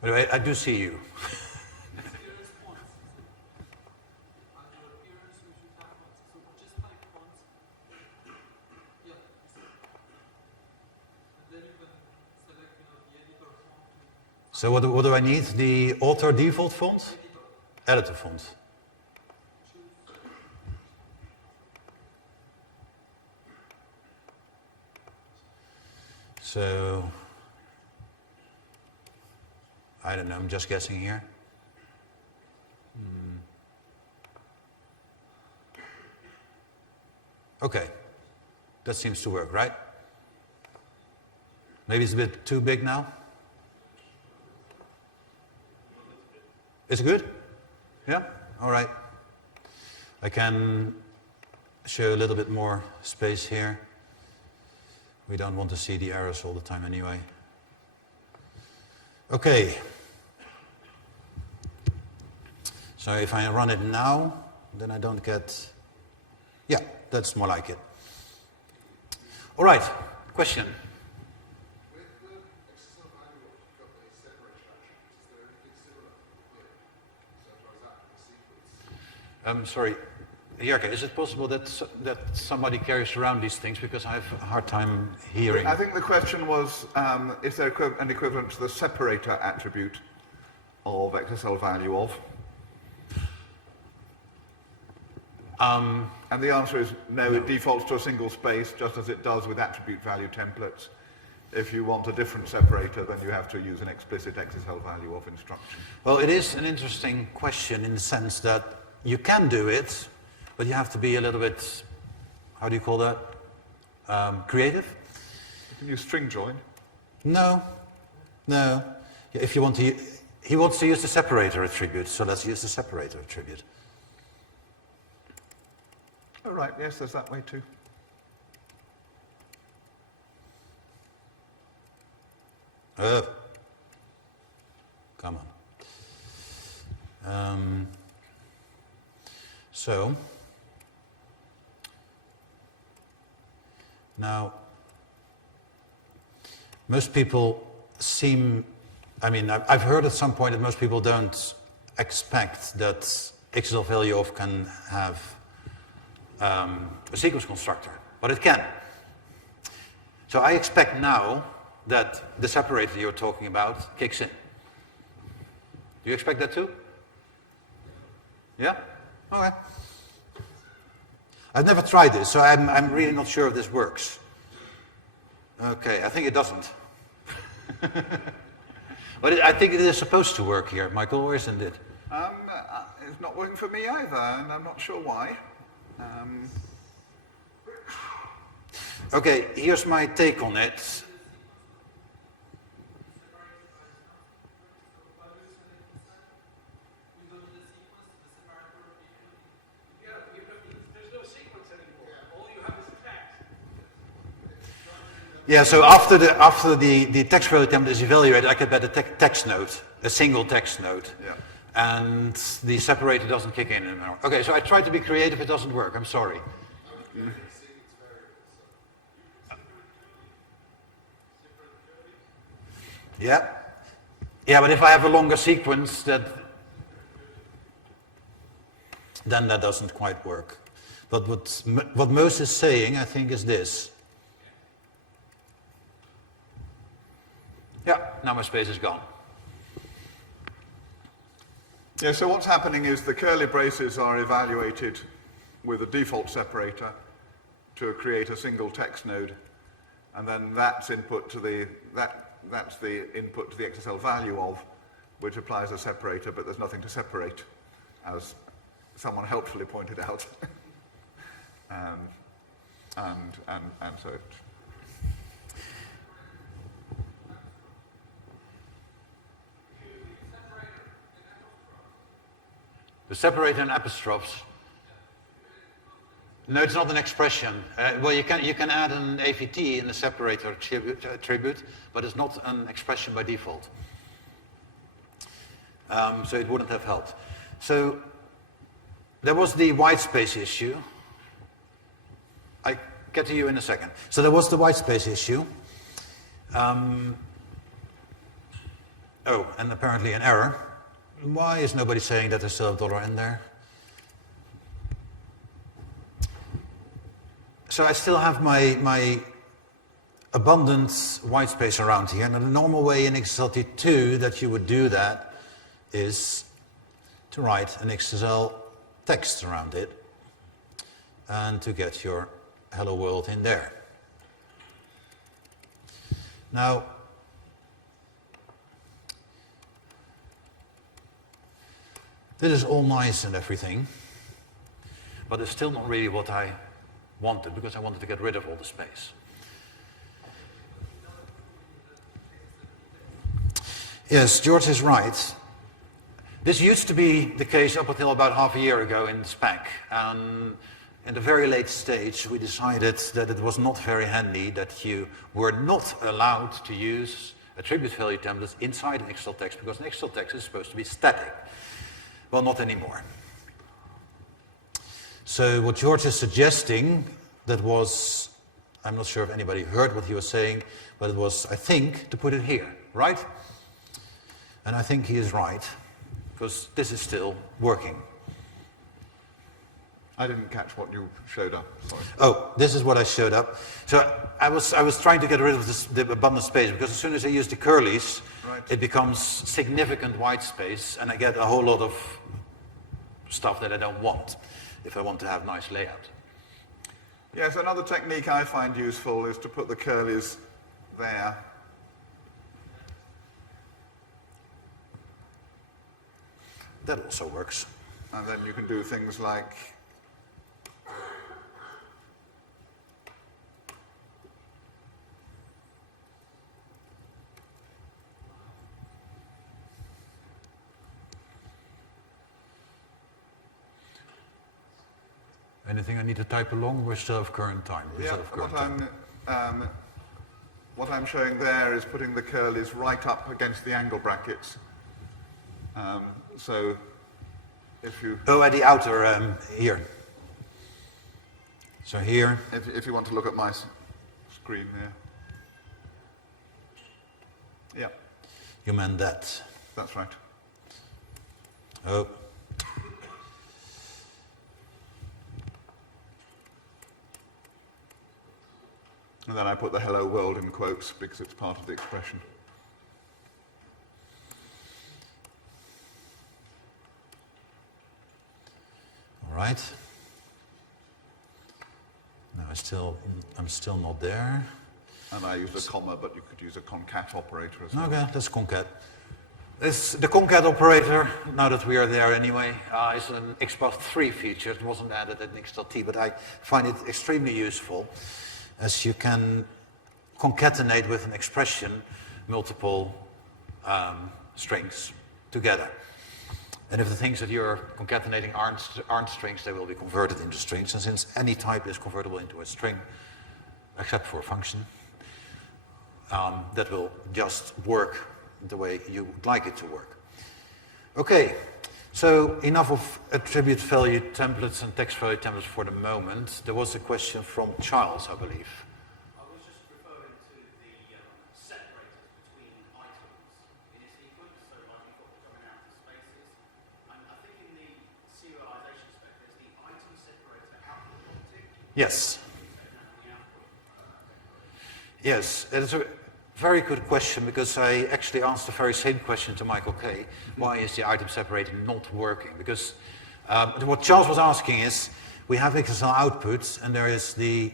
Anyway, I do see you. So what do I need? The author default font? Editor font. So, I don't know, I'm just guessing here. Okay, that seems to work, right? Maybe it's a bit too big now? Is it good? Yeah? All right. I can show a little bit more space here. We don't want to see the errors all the time anyway. Okay. So if I run it now, then I don't get... Yeah, that's more like it. All right, question. With the XSLT value, you've got the separation attribute. Is there anything similar here? So or is that the sequence? Sorry, Jerke, is it possible that somebody carries around these things because I have a hard time hearing? I think the question was, is there an equivalent to the separator attribute of XSL value of? And the answer is no, it defaults to a single space, just as it does with attribute value templates. If you want a different separator, then you have to use an explicit XSL value of instruction. Well, it is an interesting question in the sense that you can do it, but you have to be a little bit, how do you call that? Creative? You can use string join. No. If you want to, he wants to use the separator attribute, so let's use the separator attribute. Oh, right, yes, there's that way too. Oh. Come on. So, now, most people seem, I mean, I've heard at some point that most people don't expect that XSL value of can have a sequence constructor, but it can. So I expect now that the separator you're talking about kicks in. Do you expect that too? Yeah? Okay. I've never tried this, so I'm really not sure if this works. Okay, I think it doesn't. But I think it is supposed to work here, Michael, or isn't it? It's not working for me either, and I'm not sure why. Okay, here's my take on it. Yeah, so after the text value template is evaluated, I get back a text node, a single text node. Yeah. And the separator doesn't kick in anymore. Okay, so I tried to be creative, it doesn't work, I'm sorry. Yeah. Yeah, but if I have a longer sequence, then that doesn't quite work. But what Moos is saying, I think, is this. Yeah, now my space is gone. Yeah, so what's happening is the curly braces are evaluated with a default separator to create a single text node, and then that's input to that's the input to the XSL value of, which applies a separator, but there's nothing to separate, as someone helpfully pointed out. and so it, the separator and apostrophes. No, it's not an expression. Well, you can add an AVT in the separator attribute, but it's not an expression by default. So it wouldn't have helped. So there was the white space issue. I get to you in a second. So there was the white space issue. Oh, and apparently an error. Why is nobody saying that there's still a dollar in there? So I still have my abundant white space around here, and the normal way in XSLT2 that you would do that is to write an XSL text around it and to get your hello world in there. Now, this is all nice and everything, but it's still not really what I wanted, because I wanted to get rid of all the space. Yes, George is right. This used to be the case up until about half a year ago in the spec. And in the very late stage, we decided that it was not very handy that you were not allowed to use attribute value templates inside an XSL text, because an XSL text is supposed to be static. Well, not anymore. So what George is suggesting, that was, I'm not sure if anybody heard what he was saying, but it was, I think, to put it here, right? And I think he is right, because this is still working. I didn't catch what you showed up, sorry. Oh, this is what I showed up. So I was trying to get rid of the abundant space, because as soon as I use the curlies, right, it becomes significant white space, and I get a whole lot of stuff that I don't want. if I want to have nice layout. Yes, another technique I find useful is to put the curlies there. That also works. And then you can do things like Anything I need to type along? We're still of current time. yeah, what I'm showing there is putting the curlies right up against the angle brackets. So if you... Oh, at the outer, here. So here. If you want to look at my screen here. Yeah, You meant that. that's right. Oh. And then I put the hello world in quotes because it's part of the expression. All right. No, I'm still not there. And I used a comma, but you could use a concat operator as well. Okay, let's concat. The concat operator, now that we are there anyway, is an XPath 3 feature. It wasn't added in XSLT, but I find it extremely useful, as you can concatenate with an expression multiple strings together. And if the things that you're concatenating aren't strings, they will be converted into strings. And since any type is convertible into a string, except for a function, that will just work the way you would like it to work. Okay, so enough of attribute value templates and text value templates for the moment. There was a question from Charles, I believe. I was just referring to the separators between items in a sequence, so like you've got coming out of spaces. And I think in the serialization spec there's the item separator output object. Yes. Yes, it is a very good question, because I actually asked the very same question to Michael Kay. Why is the item separator not working? Because what Charles was asking is, we have XSL outputs and there is the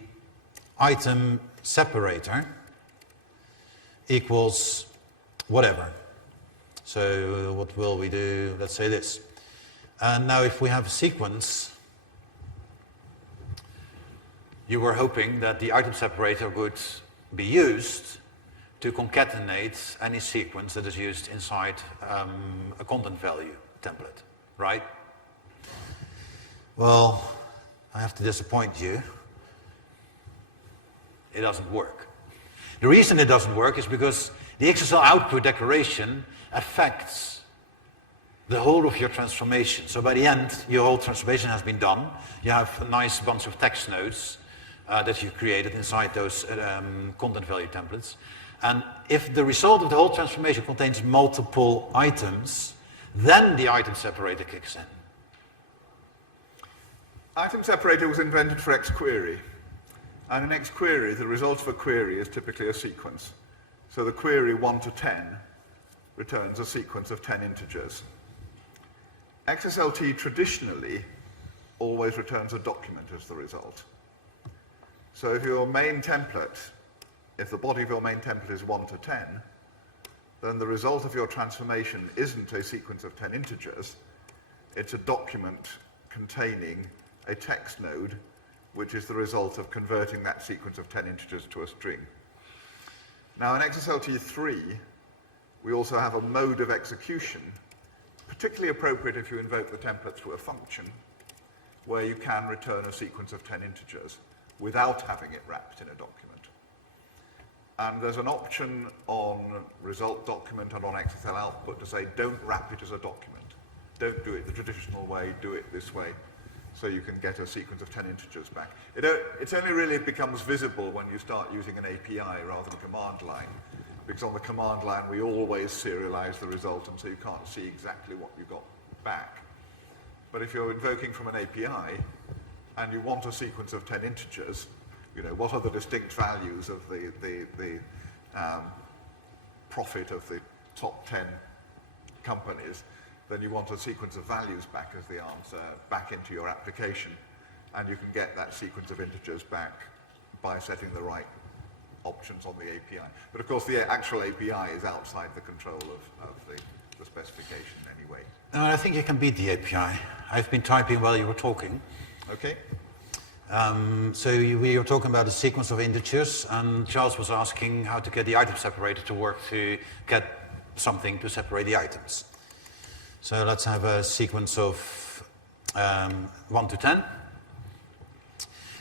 item separator equals whatever. So what will we do? Let's say this. And now if we have a sequence, you were hoping that the item separator would be used to concatenate any sequence that is used inside a content value template, right? Well, I have to disappoint you. It doesn't work. The reason it doesn't work is because the XSL output declaration affects the whole of your transformation. So by the end, your whole transformation has been done. You have a nice bunch of text nodes that you created inside those content value templates. And if the result of the whole transformation contains multiple items, then the item separator kicks in. Item separator was invented for XQuery. And in XQuery, the result of a query is typically a sequence. So the query 1 to 10 returns a sequence of 10 integers. XSLT traditionally always returns a document as the result. So if your main template, if the body of your main template is 1 to 10, then the result of your transformation isn't a sequence of 10 integers, it's a document containing a text node, which is the result of converting that sequence of 10 integers to a string. Now in XSLT 3, we also have a mode of execution, particularly appropriate if you invoke the template through a function, where you can return a sequence of 10 integers without having it wrapped in a document. And there's an option on result document and on XSL output to say, don't wrap it as a document. Don't do it the traditional way, do it this way, so you can get a sequence of 10 integers back. It only really becomes visible when you start using an API rather than command line, because on the command line we always serialize the result, and so you can't see exactly what you got back. But if you're invoking from an API, and you want a sequence of 10 integers, you know, what are the distinct values of the profit of the top 10 companies? then you want a sequence of values back as the answer, back into your application. And you can get that sequence of integers back by setting the right options on the API. But of course, the actual API is outside the control of the specification anyway. No, I think you can beat the API. I've been typing while you were talking. Okay. We were talking about a sequence of integers, and Charles was asking how to get the item separator to work to get something to separate the items. So let's have a sequence of 1 to 10.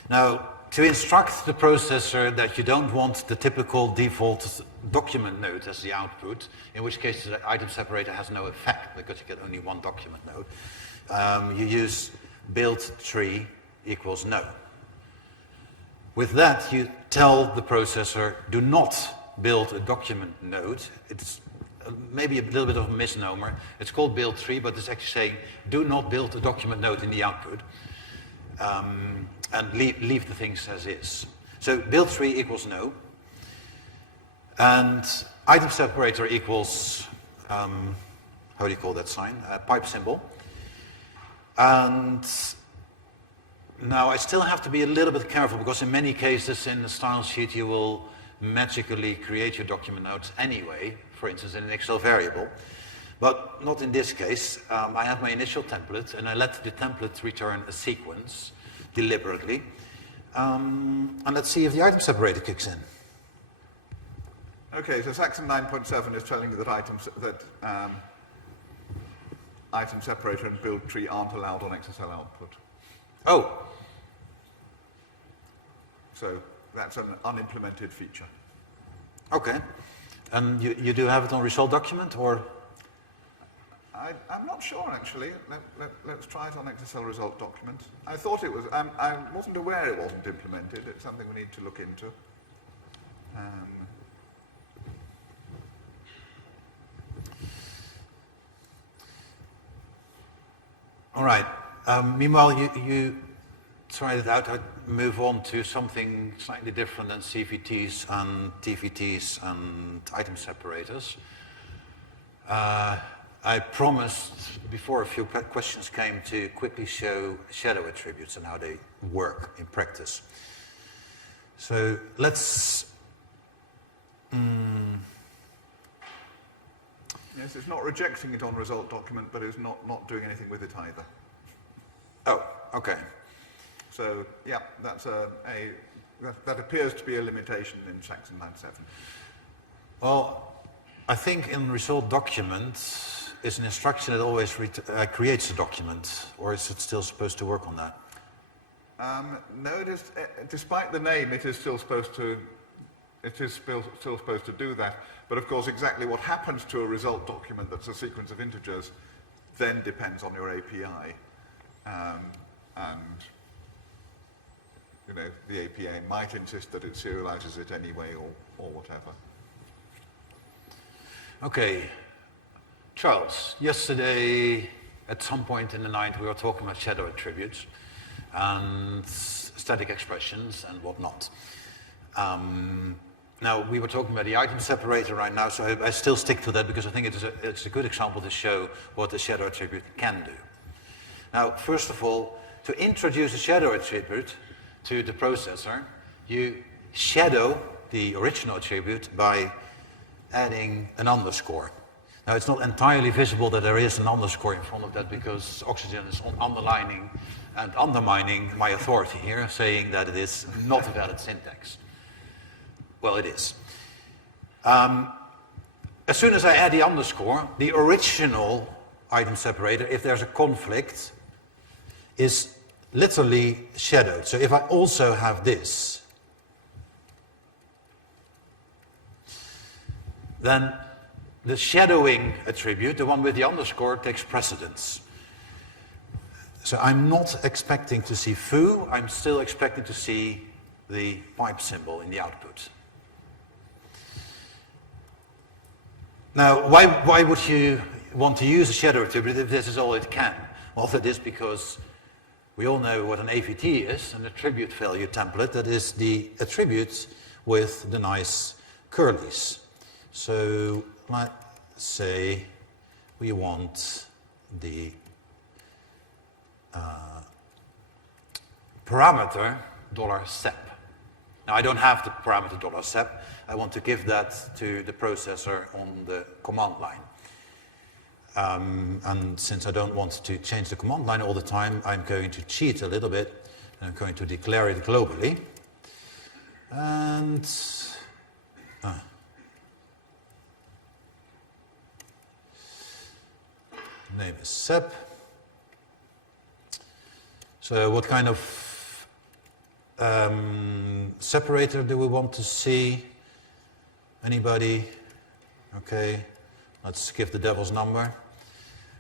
Now, to instruct the processor that you don't want the typical default document node as the output, in which case the item separator has no effect because you get only one document node, you use build tree equals no. With that, you tell the processor, do not build a document node. It's maybe a little bit of a misnomer. It's called build tree, but it's actually saying, do not build a document node in the output. And leave the things as is. So build tree equals no. And item separator equals, how do you call that sign? Pipe symbol. And now I still have to be a little bit careful because in many cases in the style sheet you will magically create your document nodes anyway, for instance in an Excel variable. But not in this case. I have my initial template and I let the template return a sequence deliberately. And let's see if the item separator kicks in. Okay, so Saxon 9.7 is telling you that item separator and build tree aren't allowed on XSL output. Oh. So that's an unimplemented feature. Okay. And you do have it on result document, or? I'm not sure, actually. Let's try it on XSL result document. I thought it was. I wasn't aware it wasn't implemented. It's something we need to look into. All right. Meanwhile, you tried it out. I'd move on to something slightly different than CVTs and TVTs and item separators. I promised before a few questions came to quickly show shadow attributes and how they work in practice. So let's... Yes, it's not rejecting it on result document, but it's not doing anything with it either. Oh, okay. So, yeah, that's that appears to be a limitation in Saxon 9.7. Well, I think in result document is an instruction that always creates a document, or is it still supposed to work on that? No, it is. Despite the name, it is still supposed to. It is still supposed to do that. But of course, exactly what happens to a result document that's a sequence of integers then depends on your API, and you know the API might insist that it serializes it anyway, or whatever. Okay. Charles, yesterday at some point in the night we were talking about shadow attributes and static expressions and whatnot. Now we were talking about the item separator right now, so I still stick to that because I think it's a good example to show what the shadow attribute can do. Now, first of all, to introduce a shadow attribute to the processor, you shadow the original attribute by adding an underscore. Now, it's not entirely visible that there is an underscore in front of that because Oxygen is underlining and undermining my authority here, saying that it is not a valid syntax. Well, it is. As soon as I add the underscore, the original item separator, if there's a conflict, is literally shadowed. So if I also have this, then the shadowing attribute, the one with the underscore, takes precedence. So I'm not expecting to see foo, I'm still expecting to see the pipe symbol in the output. Now, why would you want to use a shadow attribute if this is all it can? Well, that is because we all know what an AVT is, an attribute value template. That is the attribute with the nice curlies. So let's say we want the parameter $sep. Now I don't have the parameter $sep. I want to give that to the processor on the command line. And since I don't want to change the command line all the time, I'm going to cheat a little bit. And I'm going to declare it globally. And name is sep. So what kind of separator do we want to see? Anybody? Okay, let's give the devil's number,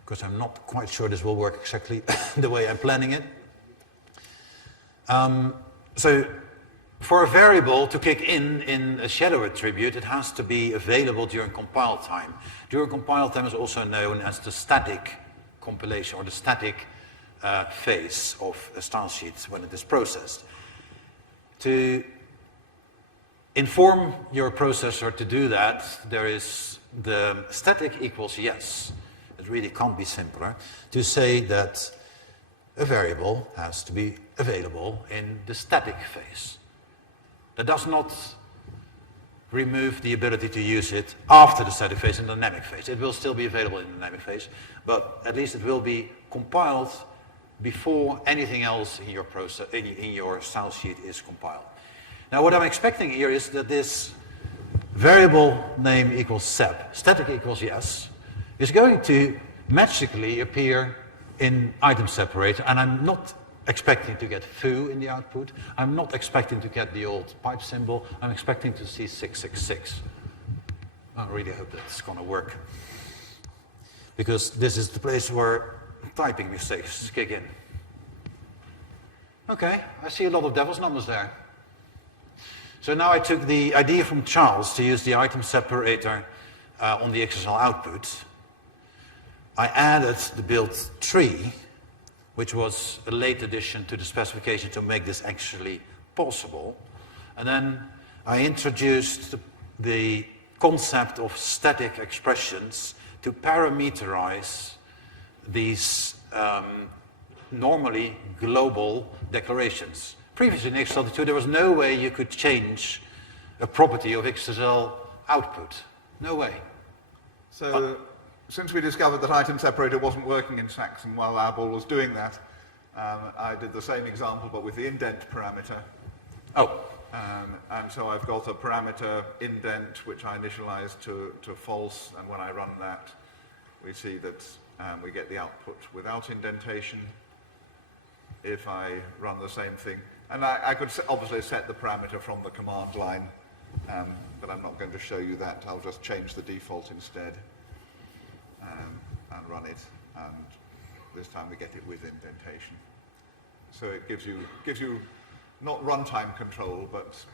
because I'm not quite sure this will work exactly the way I'm planning it. So for a variable to kick in a shadow attribute, it has to be available during compile time. During compile time is also known as the static compilation or the static phase of a style sheet when it is processed. To inform your processor to do that, there is the static equals yes. It really can't be simpler to say that a variable has to be available in the static phase. That does not remove the ability to use it after the static phase in the dynamic phase. It will still be available in the dynamic phase, but at least it will be compiled before anything else in your process, in your style sheet is compiled. Now what I'm expecting here is that this variable name equals sep, static equals yes, is going to magically appear in item separator, and I'm not expecting to get foo in the output. I'm not expecting to get the old pipe symbol. I'm expecting to see 666. I really hope that's going to work, because this is the place where typing mistakes kick in. Okay, I see a lot of devil's numbers there. So now I took the idea from Charles to use the item separator on the XSL output. I added the build tree, which was a late addition to the specification to make this actually possible. And then I introduced the concept of static expressions to parameterize these normally global declarations. Previously in XSLT2, there was no way you could change a property of XSL output. No way. So, since we discovered that item separator wasn't working in Saxon while Abel was doing that, I did the same example but with the indent parameter. Oh. And so I've got a parameter indent which I initialize to false, and when I run that, we see that we get the output without indentation. If I run the same thing, and I could obviously set the parameter from the command line, but I'm not going to show you that. I'll just change the default instead. And run it, and this time we get it with indentation. So it gives you not runtime control, but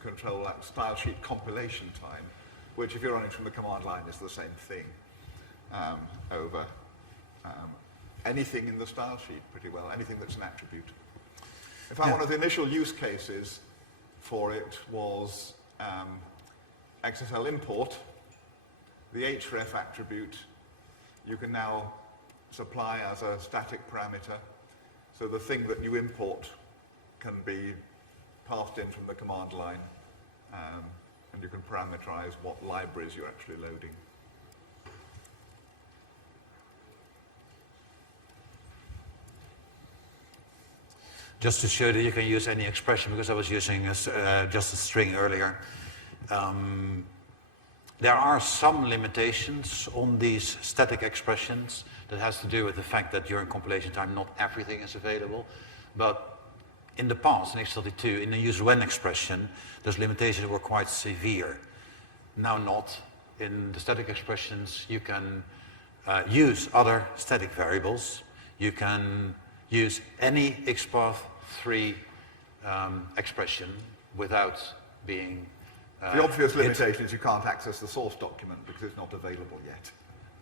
control at style sheet compilation time, which if you're running from the command line is the same thing over anything in the style sheet pretty well, anything that's an attribute. In fact, one of the initial use cases for it was XSL import. The href attribute you can now supply as a static parameter, so the thing that you import can be passed in from the command line, and you can parameterize what libraries you're actually loading. Just to show that you can use any expression, because I was using just a string earlier. There are some limitations on these static expressions that has to do with the fact that during compilation time not everything is available. But in the past, in XSLT2, in the use when expression, those limitations were quite severe. Now not. In the static expressions, you can use other static variables. You can use any XPath3 expression without being the obvious limitation is you can't access the source document because it's not available yet.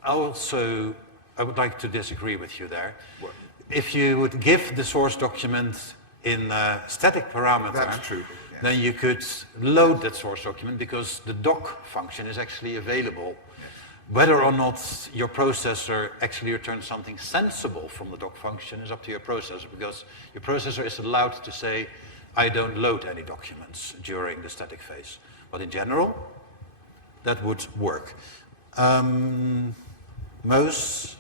Also, I would like to disagree with you there. Well, if you would give the source document in a static parameter, that's true, yes. Then you could load that source document because the doc function is actually available. Yes. Whether or not your processor actually returns something sensible from the doc function is up to your processor, because your processor is allowed to say, I don't load any documents during the static phase. But in general, that would work. Most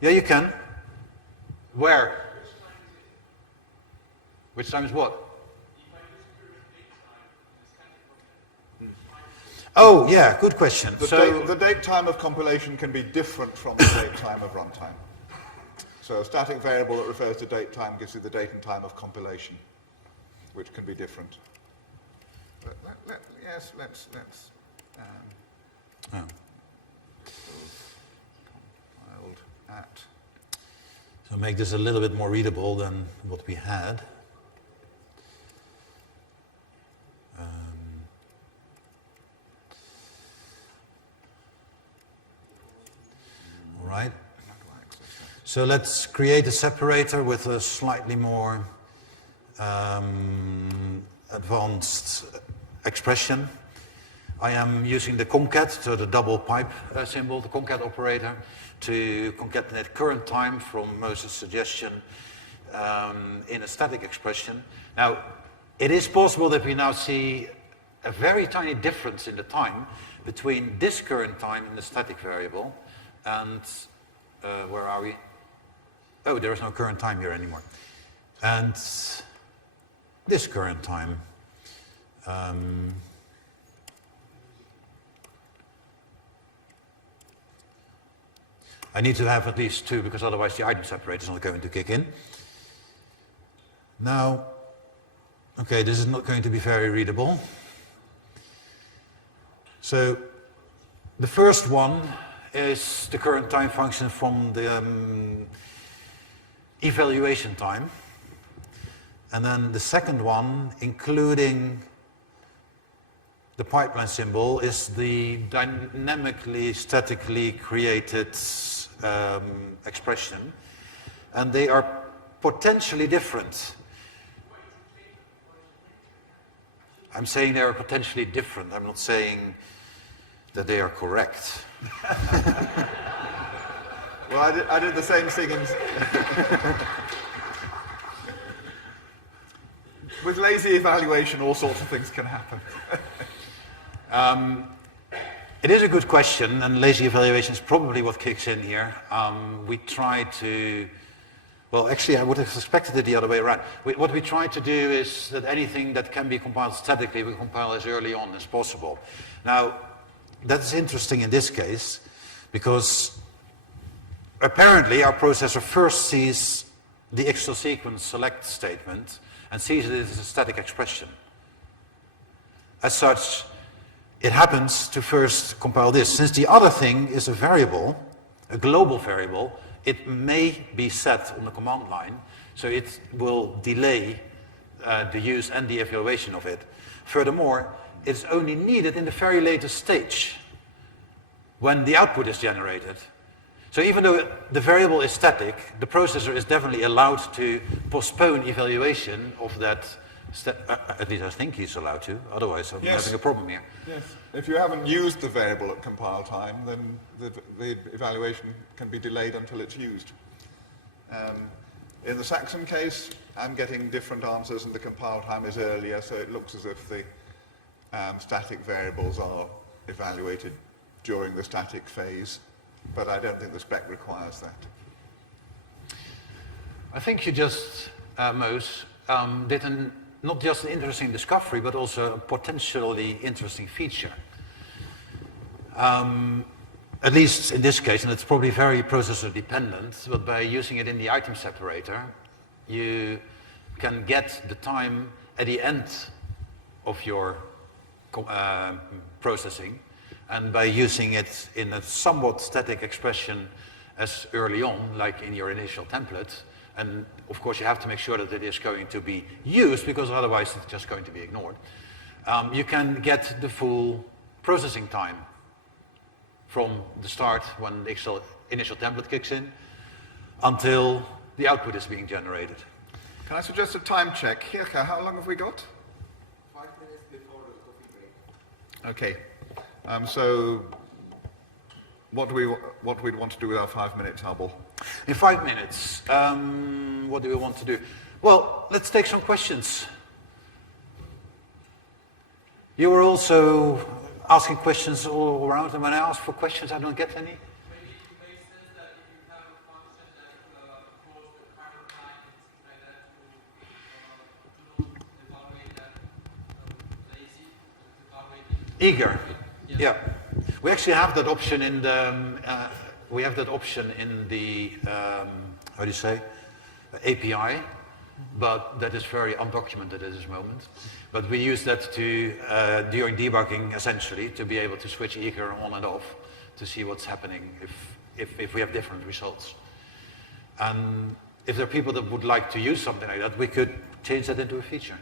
yeah, you can. Where? Which time is what? Oh, yeah, good question. The date time of compilation can be different from the date time of runtime. So a static variable that refers to date time gives you the date and time of compilation, which can be different. But let's compiled at. So make this a little bit more readable than what we had. All right. So let's create a separator with a slightly more advanced expression. I am using the concat, so the double pipe symbol, the concat operator, to concatenate current time from Moses' suggestion in a static expression. Now, it is possible that we now see a very tiny difference in the time between this current time in the static variable and, where are we? Oh, there is no current time here anymore. And this current time. I need to have at least two, because otherwise the item separator is not going to kick in. Now, okay, this is not going to be very readable. So, the first one is the current time function from the evaluation time. And then the second one, including the pipeline symbol, is the dynamically, statically created expression. And they are potentially different. I'm saying they are potentially different. I'm not saying that they are correct. Well, I did the same thing with lazy evaluation, all sorts of things can happen. It is a good question, and lazy evaluation is probably what kicks in here. We try to, well, actually, I would have expected it the other way around. What we try to do is that anything that can be compiled statically, we compile as early on as possible. Now, that's interesting in this case, because apparently our processor first sees the XSLT sequence select statement and sees it as a static expression. As such, it happens to first compile this. Since the other thing is a variable, a global variable, it may be set on the command line, so it will delay the use and the evaluation of it. Furthermore, it's only needed in the very latest stage when the output is generated. So even though the variable is static, the processor is definitely allowed to postpone evaluation of that step. At least I think he's allowed to, otherwise I'm having a problem here. Yes. If you haven't used the variable at compile time, then the evaluation can be delayed until it's used. In the Saxon case, I'm getting different answers and the compile time is earlier, so it looks as if the static variables are evaluated during the static phase, but I don't think the spec requires that. I think you just, Moos, did not just an interesting discovery, but also a potentially interesting feature. At least in this case, and it's probably very processor dependent, but by using it in the item separator, you can get the time at the end of your processing, and by using it in a somewhat static expression as early on, like in your initial template, and of course you have to make sure that it is going to be used, because otherwise it's just going to be ignored. You can get the full processing time from the start when the initial template kicks in until the output is being generated. Can I suggest a time check? Hirka, how long have we got? 5 minutes before the coffee break. Okay. So what we'd want to do with our 5 minutes, Abel? In 5 minutes, what do we want to do? Well, let's take some questions. You were also asking questions all around, and when I ask for questions, I don't get any. Maybe it makes sense that if you have a function that calls the current time and things like that to not evaluate that lazy, evaluate it. Eager. Yes. Yeah. We actually have that option in the how do you say, API, but that is very undocumented at this moment. But we use that to during debugging, essentially, to be able to switch eager on and off to see what's happening if we have different results. And if there are people that would like to use something like that, we could change that into a feature.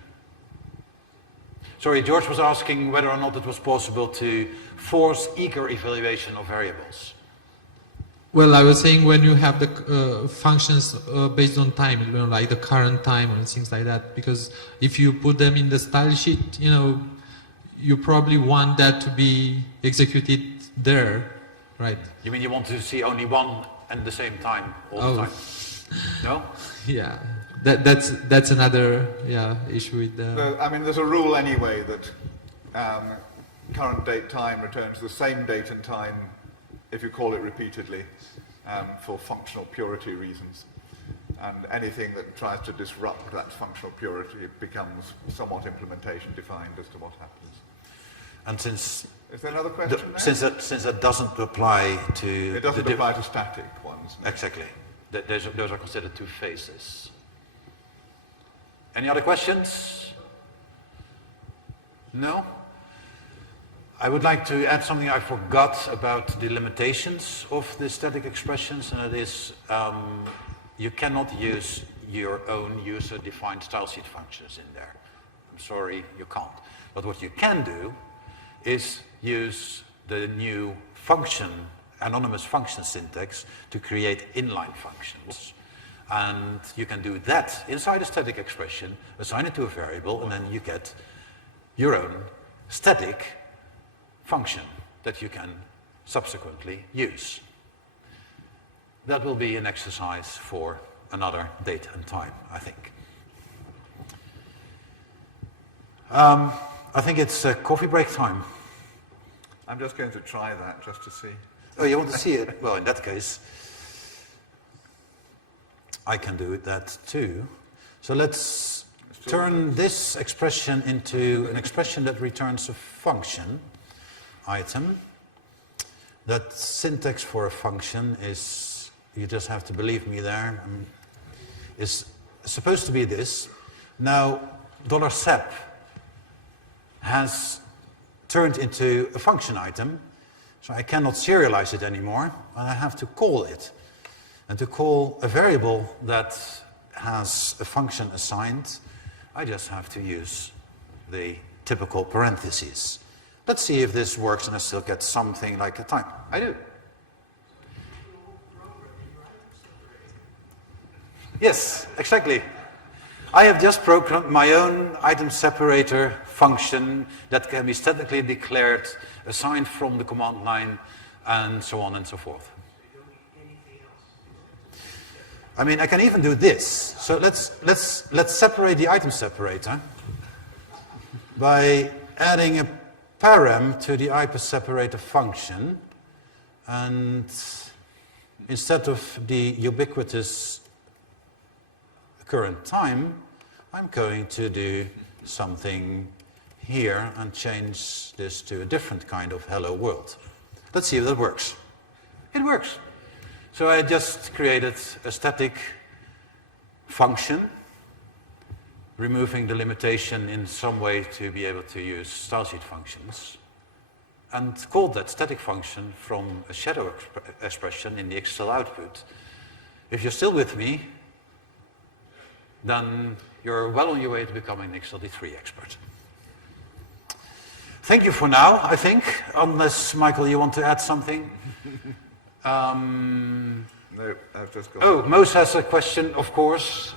Sorry, George was asking whether or not it was possible to force eager evaluation of variables. Well, I was saying when you have the functions based on time, you know, like the current time and things like that, because if you put them in the style sheet, you know, you probably want that to be executed there, right? You mean you want to see only one and the same time all the time? No? Yeah, that's another issue with the. So, I mean, there's a rule anyway that current date time returns the same date and time if you call it repeatedly for functional purity reasons. And anything that tries to disrupt that functional purity becomes somewhat implementation defined as to what happens. And since Is there another question there? since that doesn't apply to It doesn't apply to static ones. No. Exactly. Those are considered two phases. Any other questions? No? I would like to add something I forgot about the limitations of the static expressions, and it is you cannot use your own user-defined stylesheet functions in there. I'm sorry, you can't. But what you can do is use the new function, anonymous function syntax, to create inline functions. And you can do that inside a static expression, assign it to a variable, and then you get your own static function that you can subsequently use. That will be an exercise for another date and time, I think. I think it's coffee break time. I'm just going to try that just to see. Oh, you want to see it? Well, in that case, I can do that too. So let's turn this expression into an expression that returns a function item. That syntax for a function is, you just have to believe me there, is supposed to be this. Now, $sep has turned into a function item, so I cannot serialize it anymore, and I have to call it. And to call a variable that has a function assigned, I just have to use the typical parentheses. Let's see if this works and I still get something like a time. I do. Yes, exactly. I have just programmed my own item separator function that can be statically declared, assigned from the command line, and so on and so forth. I mean, I can even do this. So let's separate the item separator by adding a param to the item separator function, and instead of the ubiquitous current time, I'm going to do something here and change this to a different kind of hello world. Let's see if that works. It works. So I just created a static function, removing the limitation in some way to be able to use stylesheet functions, and called that static function from a shadow expression in the XSL output. If you're still with me, then you're well on your way to becoming an XSLT3 expert. Thank you for now, I think, unless, Michael, you want to add something? No, I've just got... Oh, Mose has a question, of course.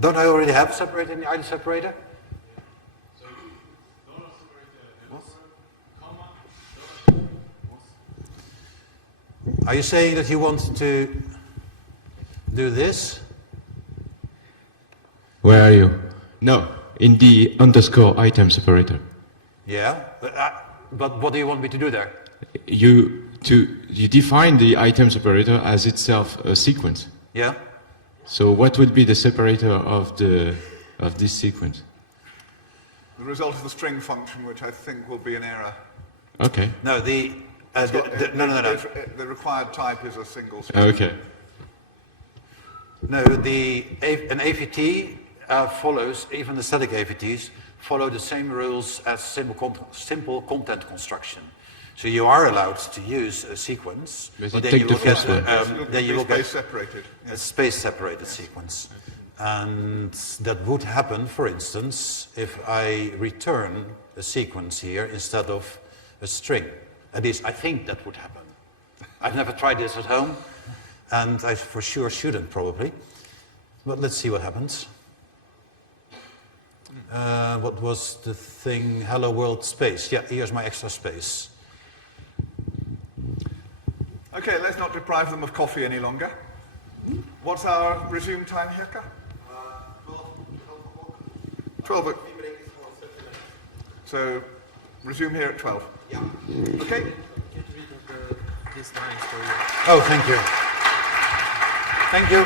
Don't I already have a separator in the ID separator? Are you saying that you want to do this? Where are you? No, in the underscore item separator. Yeah, but what do you want me to do there? You define the item separator as itself a sequence. Yeah? So what would be the separator of this sequence? The result of the string function, which I think will be an error. Okay. No, no. The required type is a single string. Okay. No, an AVT follows, even the static AVTs, follow the same rules as simple content construction. So you are allowed to use a sequence, But but you then take you the look at first one. then you look at space separated. a space-separated sequence. And that would happen, for instance, if I return a sequence here instead of a string. At least I think that would happen. I've never tried this at home, and I for sure shouldn't probably. But let's see what happens. What was the thing? Hello world space. Yeah, here's my extra space. Okay, let's not deprive them of coffee any longer. What's our resume time, Hirka? 12. So, resume here at 12. Yeah. Okay? Get rid of these lines for you. Oh, thank you. Thank you.